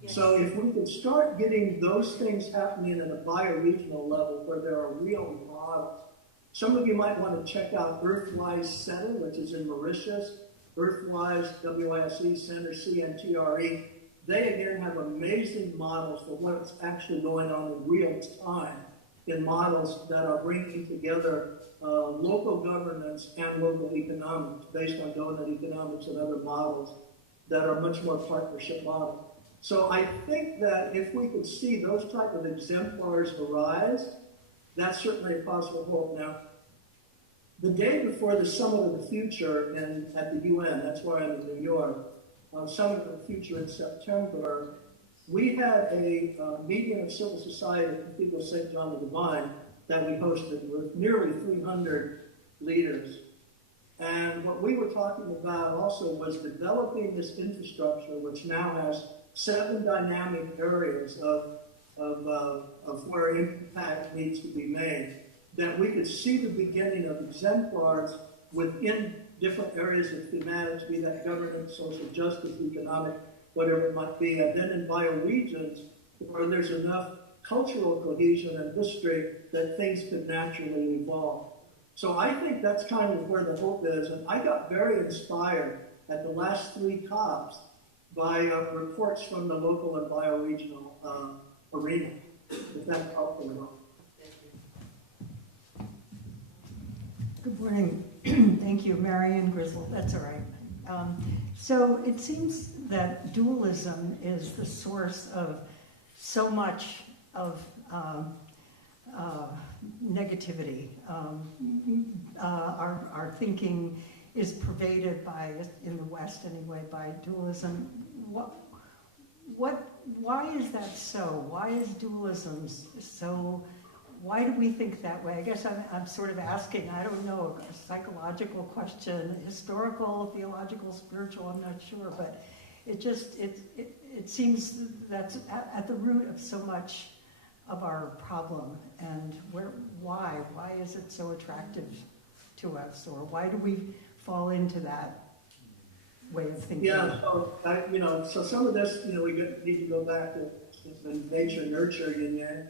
Yes. So if we could start getting those things happening at a bioregional level where there are real models. Some of you might want to check out Earthwise Center, which is in Mauritius. Earthwise, WISE Center, CNTRE. They again have amazing models for what's actually going on in real time in models that are bringing together local governance and local economics based on donut economics and other models that are much more partnership models. So I think that if we could see those type of exemplars arise, that's certainly a possible hope. Now, the day before the Summit of the Future at the UN, that's where I'm in New York, Summit of the Future in September, we had a meeting of civil society at Cathedral St. John the Divine that we hosted with nearly 300 leaders. And what we were talking about also was developing this infrastructure, which now has 7 dynamic areas of where impact needs to be made, that we could see the beginning of exemplars within different areas of thematics, be that governance, social justice, economic, whatever it might be, and then in bioregions where there's enough cultural cohesion and history that things could naturally evolve. So I think that's kind of where the hope is, and I got very inspired at the last 3 COPs by reports from the local and bioregional arena, if that's helpful enough. Good morning. Thank you, Marion Grizzle. That's all right. So it seems that dualism is the source of so much of negativity. Our thinking is pervaded by, in the West anyway, by dualism. Why is that so? Why is dualism so? Why do we think that way? I guess I'm sort of asking, I don't know, a psychological question, historical, theological, spiritual, I'm not sure, but it seems that's at the root of so much of our problem. And why? Why is it so attractive to us? Or why do we fall into that way of thinking. Yeah, so, so some of this, we need to go back to the nature nurture yin yang.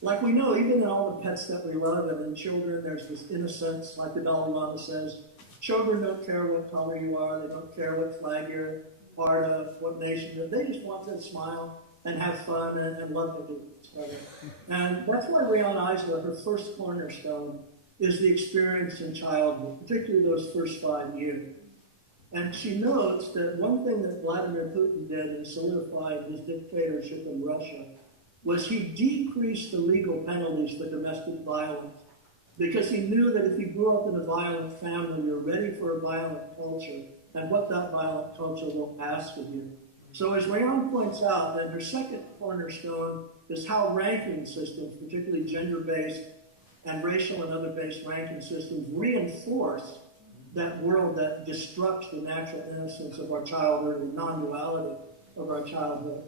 Like we know, even in all the pets that we love and in children, there's this innocence, like the Dalai Lama says, children don't care what color you are, they don't care what flag you're part of, what nation you're, they just want to smile and have fun and love to do it. And that's why Rihanna Eisler, her first cornerstone is the experience in childhood, particularly those first 5 years. And she notes that one thing that Vladimir Putin did in solidifying his dictatorship in Russia was he decreased the legal penalties for domestic violence because he knew that if you grew up in a violent family, you're ready for a violent culture and what that violent culture will ask of you. So as Rayon points out, that her second cornerstone is how ranking systems, particularly gender-based and racial and other-based ranking systems, reinforce that world that destructs the natural innocence of our childhood and non-duality of our childhood.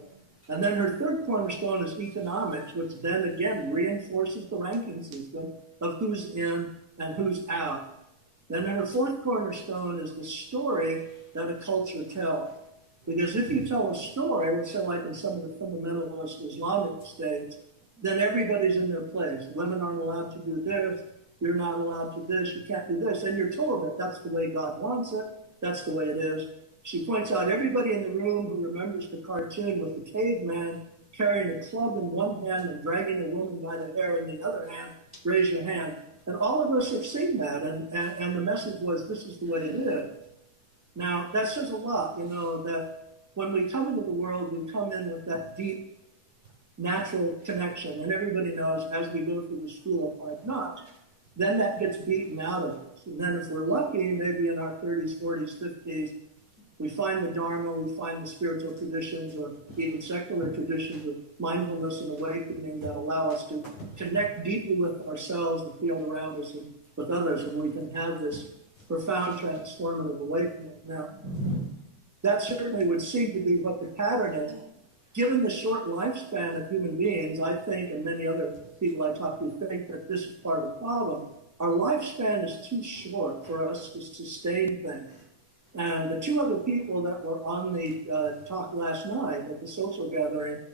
And then her third cornerstone is economics, which then again reinforces the ranking system of who's in and who's out. Then her fourth cornerstone is the story that a culture tells. Because if you tell a story, let's say like in some of the fundamentalist Islamic states, then everybody's in their place. Women aren't allowed to do this, you're not allowed to do this, you can't do this. And you're told that that's the way God wants it, that's the way it is. She points out everybody in the room who remembers the cartoon with the caveman carrying a club in one hand and dragging a woman by the hair in the other hand, raise your hand. And all of us have seen that, and the message was, this is the way it is. Now, that says a lot, that when we come into the world, we come in with that deep, natural connection. And everybody knows as we go through the school of life knowledge, then that gets beaten out of us. And then if we're lucky, maybe in our 30s, 40s, 50s, we find the Dharma, we find the spiritual traditions or even secular traditions of mindfulness and awakening that allow us to connect deeply with ourselves, the field around us, and with others, and we can have this profound transformative awakening. Now, that certainly would seem to be what the pattern is. Given the short lifespan of human beings, I think, and many other people I talk to think that this is part of the problem. Our lifespan is too short for us to sustain things. And the two other people that were on the talk last night at the social gathering,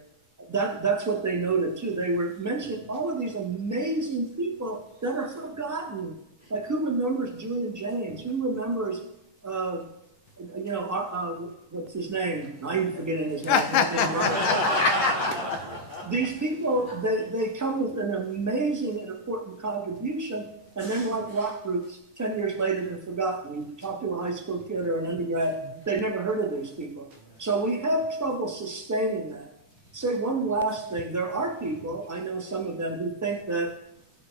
that's what they noted too. They were mentioning all of these amazing people that are forgotten. Like who remembers Julian James? Who remembers, what's his name? I'm forgetting his name. These people, they come with an amazing and important contribution. And then like rock groups, 10 years later, they're forgotten. You talk to a high school kid or an undergrad, they've never heard of these people. So we have trouble sustaining that. Say one last thing. There are people, I know some of them, who think that,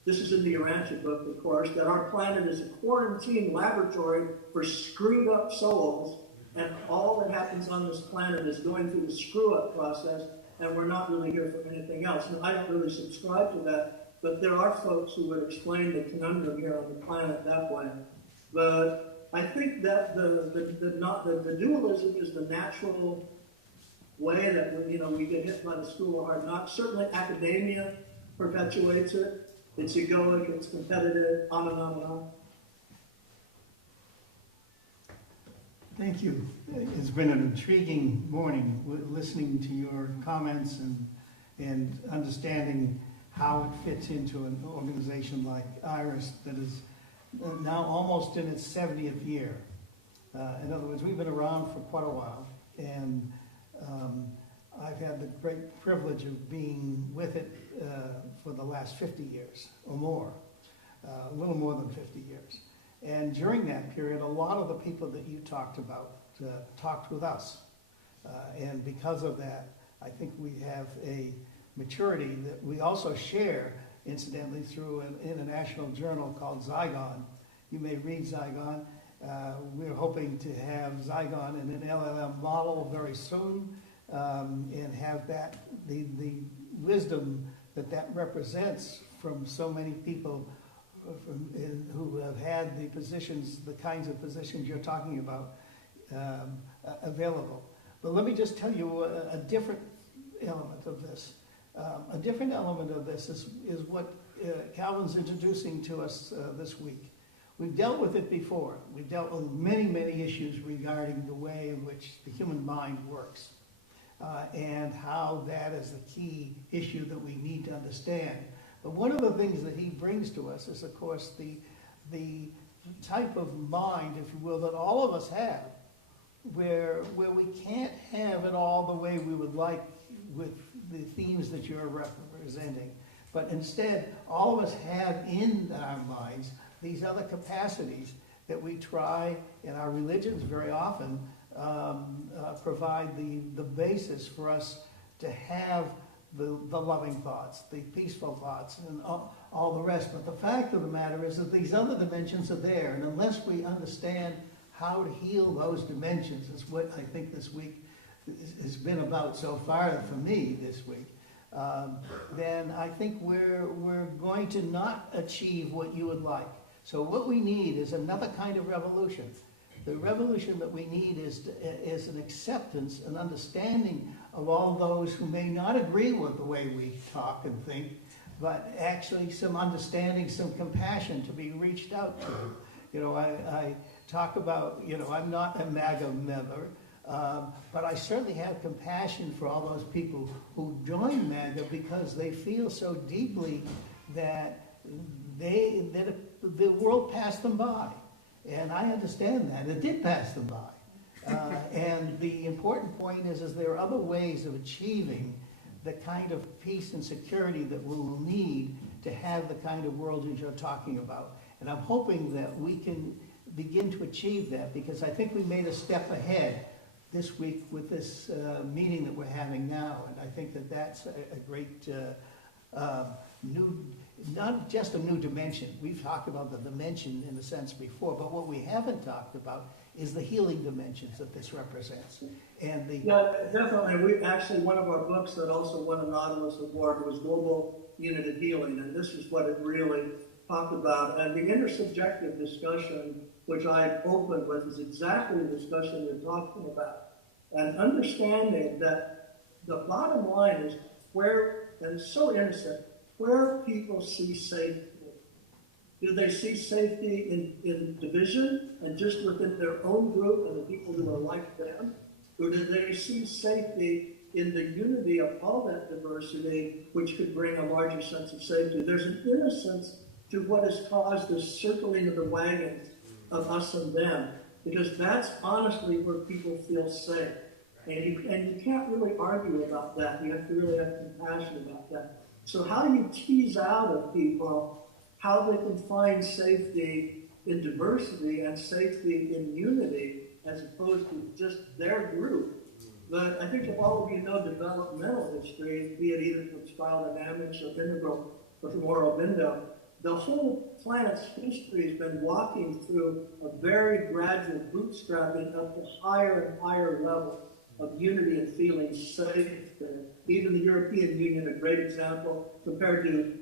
this is in the Urantia book, of course, that our planet is a quarantine laboratory for screwed up souls, and all that happens on this planet is going through the screw-up process, and we're not really here for anything else. And I don't really subscribe to that. But there are folks who would explain the conundrum here on the planet that way. But I think that the dualism is the natural way that we get hit by the school of hard knocks. Certainly academia perpetuates it. It's egoic, it's competitive, on and on and on. Thank you. It's been an intriguing morning listening to your comments and understanding how it fits into an organization like IRAS that is now almost in its 70th year. In other words, we've been around for quite a while, and I've had the great privilege of being with it for the last 50 years or more, a little more than 50 years. And during that period, a lot of the people that you talked about talked with us. And because of that, I think we have a maturity that we also share, incidentally, through an international journal called Zygon. You may read Zygon. We're hoping to have Zygon in an LLM model very soon, and have that the wisdom that represents from so many people who have had the positions, the kinds of positions you're talking about, available. But let me just tell you a different element of this. A different element of this is what Calvin's introducing to us this week, We've dealt with it before. We've dealt with many, many issues regarding the way in which the human mind works, and how that is the key issue that we need to understand. But one of the things that he brings to us is, of course, the type of mind, if you will, that all of us have, where we can't have it all the way we would like with the themes that you're representing. But instead, all of us have in our minds these other capacities that we try, in our religions very often, provide the basis for us to have the loving thoughts, the peaceful thoughts, and all the rest. But the fact of the matter is that these other dimensions are there, and unless we understand how to heal those dimensions, is what I think this week has been about so far for me this week, then I think we're going to not achieve what you would like. So what we need is another kind of revolution. The revolution that we need is an acceptance, an understanding of all those who may not agree with the way we talk and think, but actually some understanding, some compassion to be reached out to. You know, I talk about, you know, I'm not a MAGA member, but I certainly have compassion for all those people who join MAGA because they feel so deeply that the world passed them by. And I understand that. It did pass them by. And the important point is there are other ways of achieving the kind of peace and security that we will need to have the kind of world that you're talking about. And I'm hoping that we can begin to achieve that, because I think we made a step ahead this week with this meeting that we're having now. And I think that that's a great new, not just a new dimension. We've talked about the dimension in a sense before, but what we haven't talked about is the healing dimensions that this represents. And the yeah, definitely. We actually, one of our books that also won a Nautilus Award was Global United Healing, and this is what it really talked about. And the intersubjective discussion, which I opened with, is exactly the discussion you're talking about. And understanding that the bottom line is where, and it's so innocent, where people see safety. Do they see safety in division and just within their own group and the people who are like them? Or do they see safety in the unity of all that diversity, which could bring a larger sense of safety? There's an innocence to what has caused this circling of the wagons of us and them, because that's honestly where people feel safe. And you can't really argue about that. You have to really have compassion about that. So how do you tease out of people how they can find safety in diversity and safety in unity as opposed to just their group? But I think if all of you know developmental history, be it either from spiral dynamics or integral or from Aurobindo, the whole planet's history has been walking through a very gradual bootstrapping up to higher and higher levels of unity and feeling safe. Even the European Union, a great example, compared to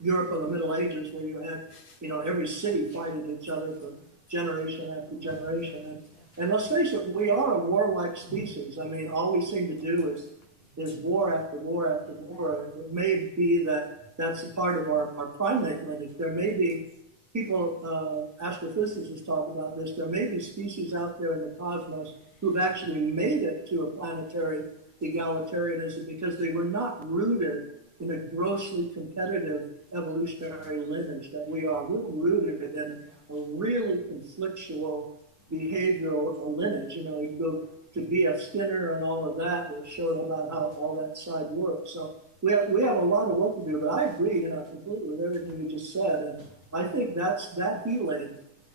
Europe of the Middle Ages, where you had, you know, every city fighting each other for generation after generation. And let's face it, we are a warlike species. I mean, all we seem to do is war after war after war. It may be that that's a part of our primate lineage. There may be people, astrophysicists talk about this, there may be species out there in the cosmos who've actually made it to a planetary egalitarianism because they were not rooted in a grossly competitive evolutionary lineage that we are. We're rooted in a really conflictual behavioral lineage. You know, you go to B.F. Skinner and all of that, that showed about how all that side works. So we have a lot of work to do, but I agree, completely with everything you just said. And I think that's that healing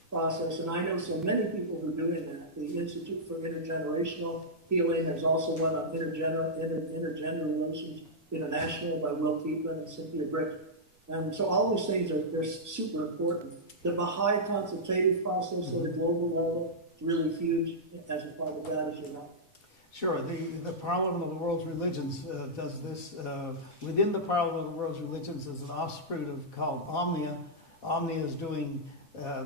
process, and I know so many people who are doing that. The Institute for Intergenerational Healing has also one on intergender relations international by Will Keepan and Cynthia Brick. And so all these things they're super important. The Baha'i consultative process at a global level is really huge as a part of that, as you know. Sure. The Parliament of the World's Religions does this. Within the Parliament of the World's Religions is an offshoot called Omnia. Omnia is doing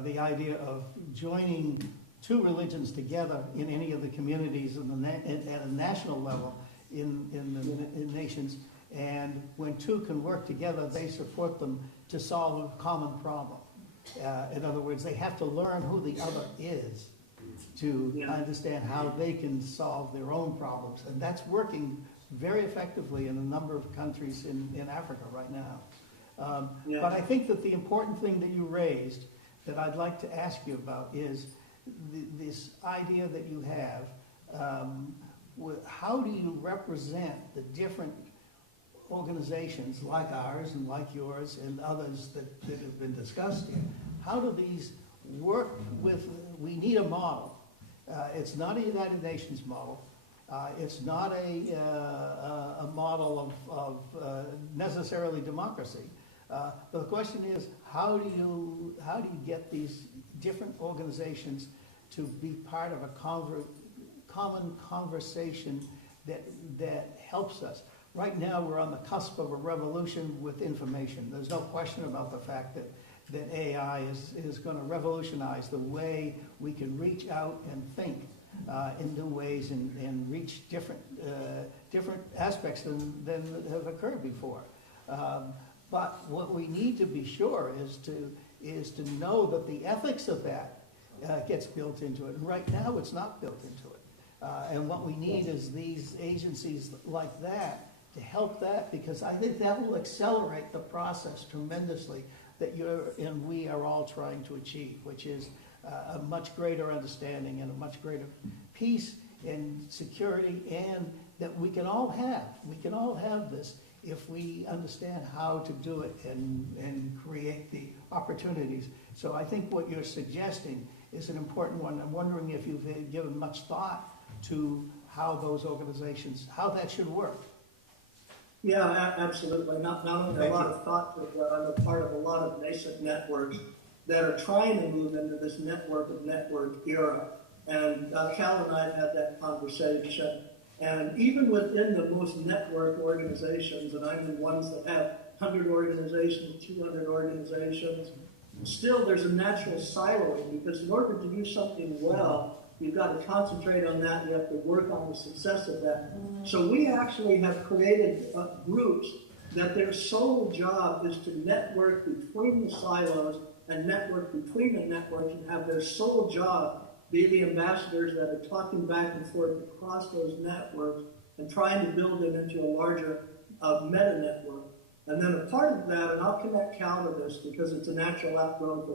the idea of joining two religions together in any of the communities at a national level in nations. And when two can work together, they support them to solve a common problem. In other words, they have to learn who the other is to understand how they can solve their own problems. And that's working very effectively in a number of countries in Africa right now. But I think that the important thing that you raised that I'd like to ask you about is this idea that you have. How do you represent the different organizations like ours and like yours and others that have been discussed here? How do these work with, we need a model. It's not a United Nations model. It's not a model of necessarily democracy. But the question is, how do you get these different organizations to be part of a common conversation that helps us? Right now, we're on the cusp of a revolution with information. There's no question about the fact that AI is going to revolutionize the way we can reach out and think in new ways and reach different aspects than have occurred before. But what we need to be sure is to know that the ethics of that gets built into it. And right now, it's not built into it. And what we need is these agencies like that to help that, because I think that will accelerate the process tremendously that you're and we are all trying to achieve, which is a much greater understanding and a much greater peace and security, and that we can all have. We can all have this if we understand how to do it and create the opportunities. So I think what you're suggesting is an important one. I'm wondering if you've given much thought to how those organizations, how that should work. Yeah, absolutely. Not only a lot of thought, but I'm a part of a lot of nascent networks that are trying to move into this network of network era. And Cal and I have had that conversation. And even within the most network organizations, and I'm the ones that have 100 organizations, 200 organizations, still there's a natural siloing, because in order to do something well, you've got to concentrate on that. You have to work on the success of that. So we actually have created groups that their sole job is to network between the silos and network between the networks, and have their sole job be the ambassadors that are talking back and forth across those networks and trying to build it into a larger meta-network. And then a part of that, and I'll connect Cal to this because it's a natural outgrowth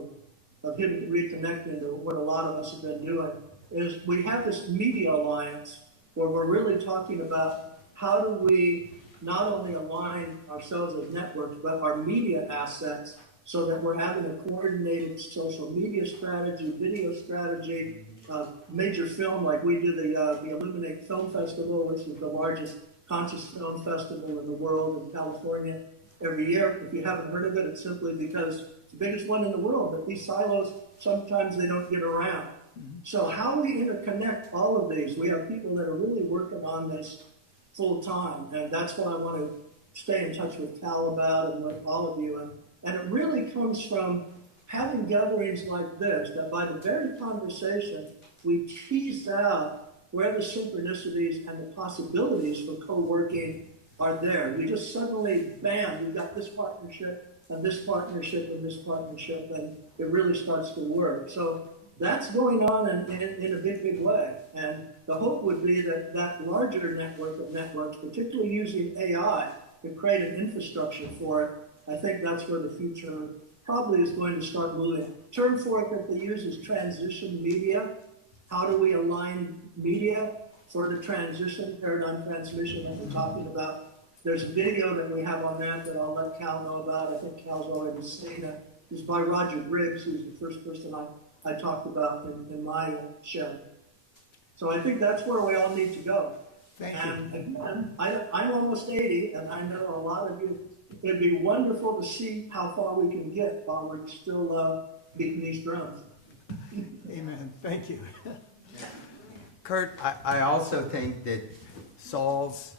of him reconnecting to what a lot of us have been doing, is we have this media alliance where we're really talking about how do we not only align ourselves as networks, but our media assets, so that we're having a coordinated social media strategy, video strategy, major film, like we do the Illuminate Film Festival, which is the largest conscious film festival in the world in California every year. If you haven't heard of it, it's simply because it's the biggest one in the world, but these silos, sometimes they don't get around. So how we interconnect all of these, we have people that are really working on this full time, and that's what I want to stay in touch with Cal about and with all of you. And it really comes from having gatherings like this, that by the very conversation, we teased out where the synchronicities and the possibilities for co-working are there. We just suddenly, bam, we've got this partnership and this partnership and this partnership, and it really starts to work. So that's going on in a big, big way. And the hope would be that that larger network of networks, particularly using AI, to create an infrastructure for it. I think that's where the future probably is going to start moving. Term for it that they use is transition media. How do we align media for the transition, paradigm transmission that we're talking about? There's a video that we have on that I'll let Cal know about. I think Cal's already seen it. It's by Roger Briggs, who's the first person I talked about in my show. So I think that's where we all need to go. Thank you. And again, I'm almost 80, and I know a lot of you. It'd be wonderful to see how far we can get while we're still beating these drums. Amen. Thank you. Kurt, I also think that Saul's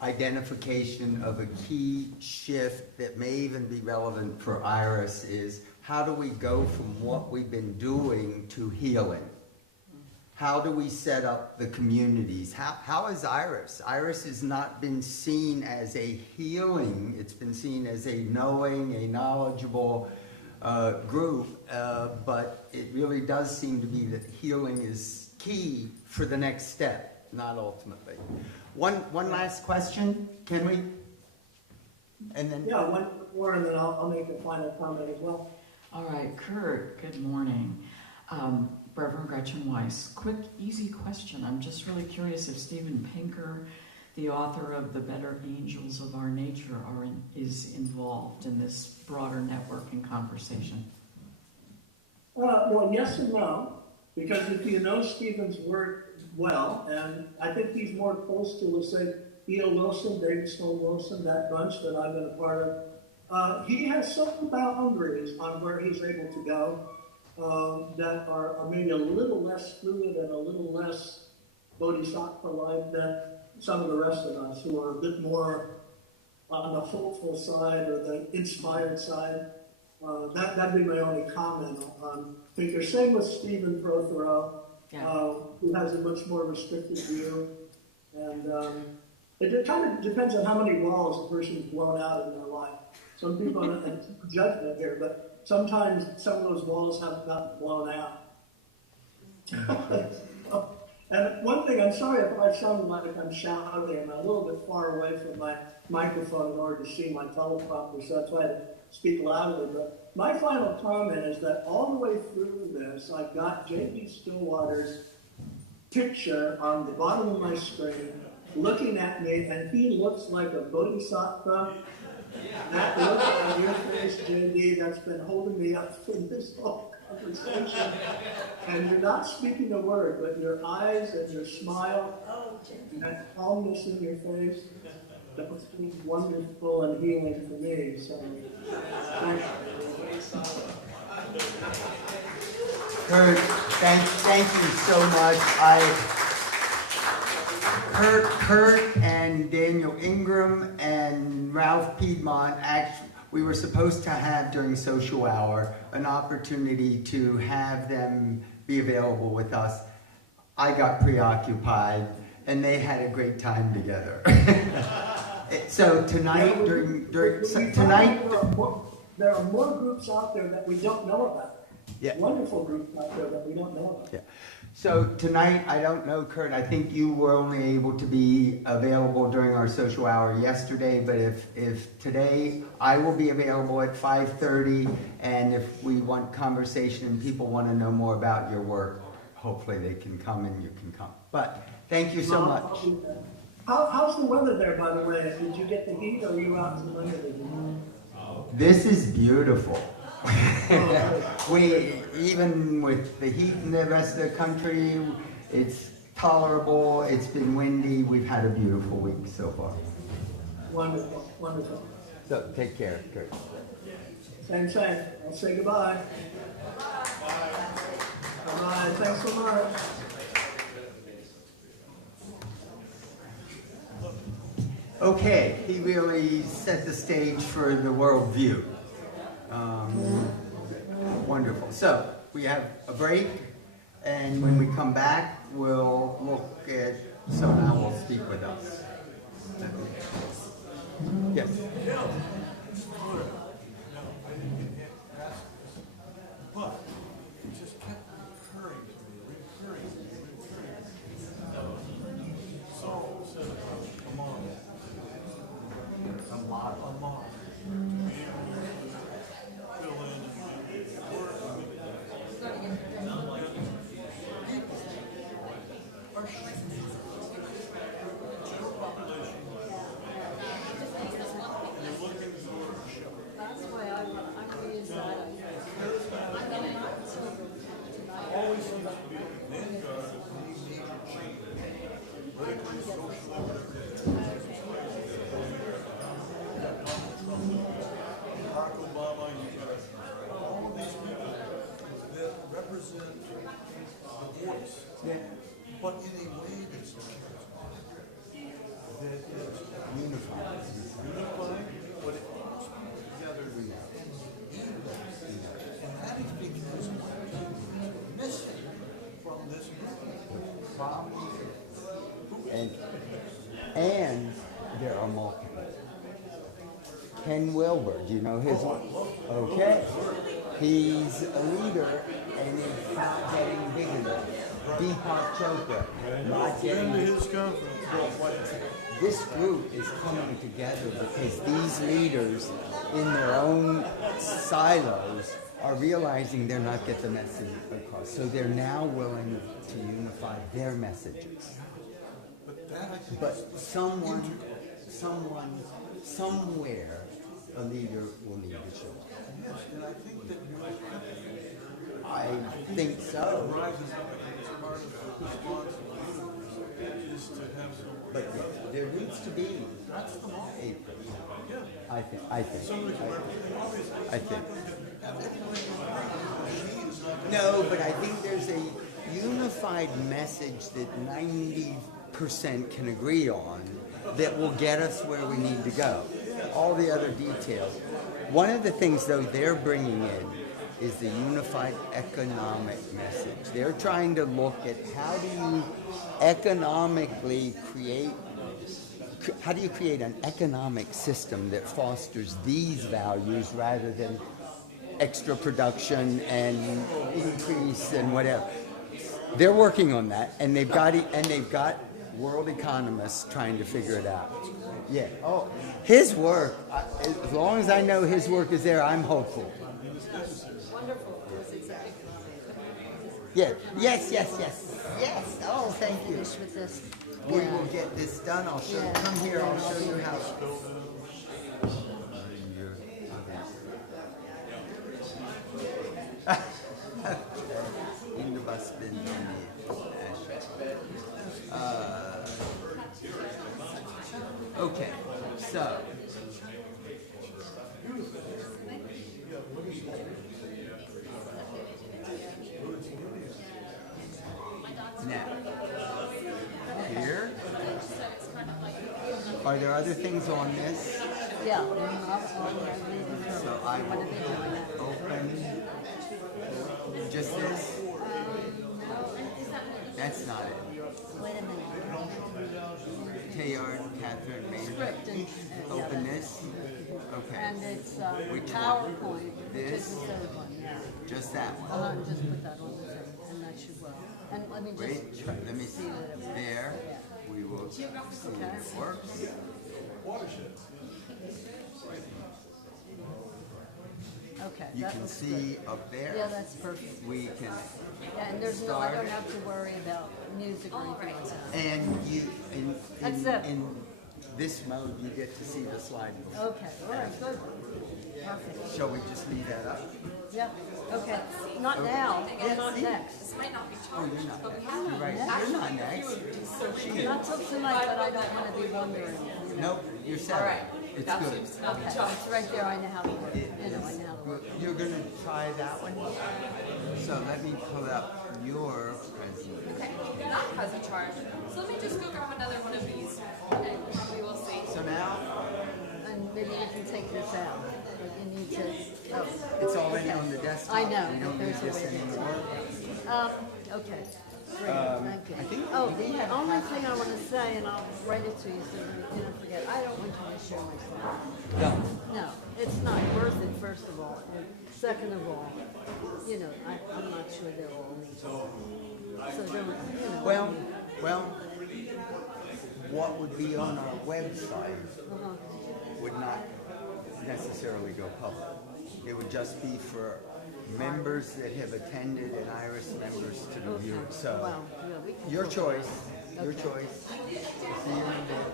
identification of a key shift that may even be relevant for IRAS is, how do we go from what we've been doing to healing? How do we set up the communities? How is IRAS? IRAS has not been seen as a healing. It's been seen as a knowing, a knowledgeable group, but it really does seem to be that healing is key for the next step, not ultimately. One last question, can we? And then Yeah, one more, and then I'll make a final comment as well. All right, Kurt, good morning. Reverend Gretchen Weiss, quick, easy question. I'm just really curious if Steven Pinker, the author of The Better Angels of Our Nature, is involved in this broader networking conversation. Well, yes and no, because if you know Stephen's work well, and I think he's more close to, let's say, E.O. Wilson, David Stone Wilson, that bunch that I've been a part of, he has some boundaries on where he's able to go that are maybe a little less fluid and a little less bodhisattva-like than some of the rest of us who are a bit more on the hopeful side or the inspired side. That'd be my only comment on Pinker. Same with Stephen Prothero, who has a much more restricted view. And it kind of depends on how many walls a person's blown out in their life. Some people, and judgment here, but sometimes some of those walls have gotten blown out. And one thing, I'm sorry if I sound like I'm shouting, I'm a little bit far away from my microphone in order to see my teleprompter, so I try to speak loudly. But my final comment is that all the way through this, I've got J.B. Stillwater's picture on the bottom of my screen, looking at me, and he looks like a bodhisattva. That look on your face, JD, that's been holding me up in this whole conversation. And you're not speaking a word, but your eyes and your smile and that calmness in your face, that was wonderful and healing for me. So, thank you. Kurt, thank you so much. Kurt and Daniel Ingram and Ralph Piedmont, actually, we were supposed to have during social hour an opportunity to have them be available with us. I got preoccupied and they had a great time together. So tonight, tonight, there are more groups out there that we don't know about. Yeah. Wonderful groups out there that we don't know about. Yeah. So tonight, I don't know, Kurt, I think you were only able to be available during our social hour yesterday, but if today, I will be available at 5:30, and if we want conversation and people want to know more about your work, hopefully they can come and you can come. But thank you so much. How's the weather there, by the way? Did you get the heat, or are you out in the winter? This is beautiful. We, even with the heat in the rest of the country, it's tolerable, it's been windy, we've had a beautiful week so far. Wonderful, wonderful. So take care, Kurt. Same. I'll say goodbye. Bye-bye. Thanks so much. Okay, he really set the stage for the world view. Wonderful. So we have a break, and when we come back, we'll look at someone who will speak with us. Yes. But it just kept recurring to me, recurring. So said Amon. Fill in general population. You're looking for a show. That's why I'm going to use that. Always seems to be the vanguard of any major change, politically, socially, whatever it is. Barack Obama, you got all of these people that represent the voice, but in a way that's not that is unified, but it must be together and even. And that is because missing from this group. And there are multiple. Ken Wilber, do you know his one? Okay. He's a leader, and he's not getting big enough. Deepak Chopra, not getting big enough. This group is coming together because these leaders in their own silos are realizing they're not getting the message across. So they're now willing to unify their messages. But someone, somewhere, a leader will need to show up. Yes, and I think that I think so. rises up as part of the responsibility is to have some. But there needs to be a, I think. No, but I think there's a unified message that 90% can agree on that will get us where we need to go. All the other details. One of the things, though, they're bringing in is the unified economic message. They're trying to look at how do you economically create, how do you create an economic system that fosters these values rather than extra production and increase and whatever. They're working on that, and they've got world economists trying to figure it out. Yeah. Oh, his work. As long as I know his work is there, I'm hopeful. Wonderful. Yeah. Yes. Oh, thank you. With this. We will get this done. I'll show. Yeah. Come here. I'll show you how. In the bus bin. Okay, so. Now, here. Are there other things on this? Yeah. So I will open just this. That's not it. Wait a minute. Tayard, Catherine, Maynard. Script and Open this. Okay. And it's Which one? PowerPoint, which is This? the third one, yeah. Just that one. Just put that on the thing, and that should work. And let me just Wait, let me see. that it works. There. We will see if it works. Okay. You that can looks see good. up there. Yeah, that's perfect. We can Yeah, and there's no, I start. don't have to worry about music or anything like that. And you, That's it. in this mode, you get to see the slide. Okay, all right, good. Perfect. Shall we just leave that up? Yeah, okay. Not now, and not next. This might not be Oh, charged, you're not but we next. have You're right. Next? You're not next. Not till tonight, but I don't want to be wondering, you know. Nope, you're set. All right. It's That good. seems to not be Okay, charged. it's right there, I know how to work. It You know, I is know how to work. good. You're gonna try that one? So let me pull up your present. Okay, that has a charge. So let me just go grab another one of these, and we will see. So now, And maybe we can take this out, but you need to, oh. it's already okay. on the desktop. I know. We don't but need there's this a way to- anymore. Okay. Great, thank you. I think Oh, we the have only thing I want to say, and I'll write it to you so that you don't forget, I don't want you to share my slide. No. No, it's not worth it, first of all, and second of all, you know, I'm not sure they'll all need it. So don't, you know. Well, what would be on our website would not necessarily go public. It would just be for members that have attended and IRAS members to review it. So, Well, yeah, we can your talk. choice, your Okay. choice. See you in a bit.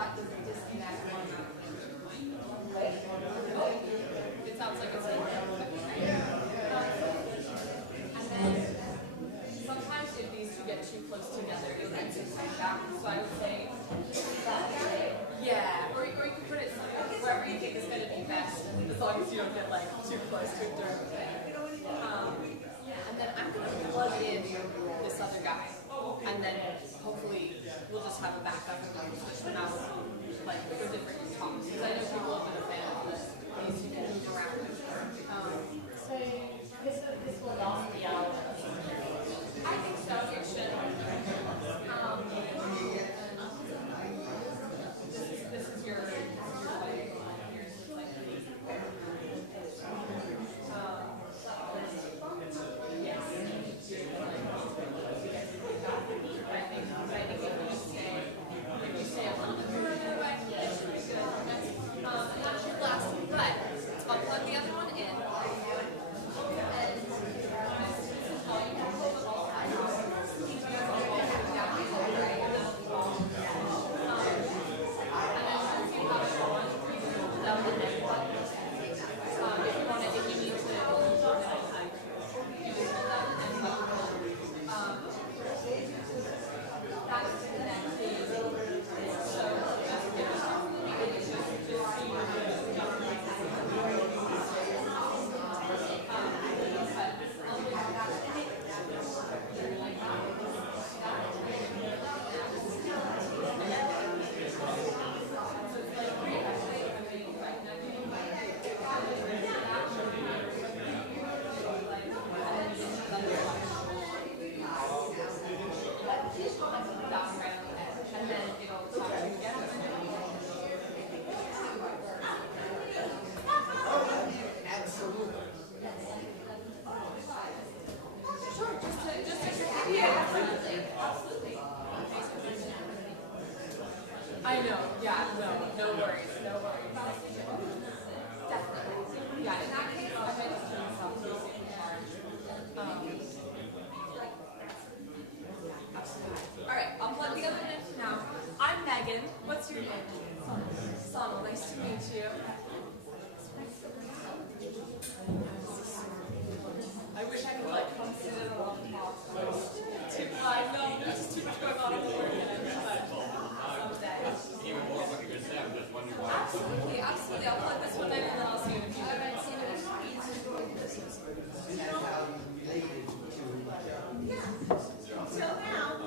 got this disconnect on that. It sounds like it's like, and then sometimes if these two get too close together, it makes it feedback. So I would say, yeah, or you can put it wherever you think is going to be best, as long as you don't get like too close to it during the thing. And then I'm going to plug in this other guy, and then hopefully we'll just have a backup and we can switch them out like for different talks. Because I know people have been a fan of this. These you can move around. So this will last the hour. I think so. It should. This is your like here's like yes. I think if you say a little bit further away, it should be good. And that's your last one, but I'll plug the other one in. I know, yeah, no worries, no worries. Definitely. Yeah, in that case, I might just turn this off so you can absolutely. Alright, I'll plug the other in now. I'm Megan. What's your name? Sonal, nice to meet you. I wish I could like come sit in a long talk. I know, there's just too much going on in the world. Even more what you're saying, I'm just wondering why. Absolutely, absolutely. I'll plug this one in and then I'll see you in a few minutes. Until now.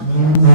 I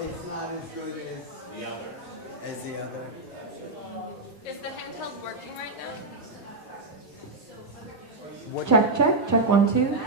It's not as good as The other. as the other. Is the handheld working right now? What? Check, check, check 1, 2.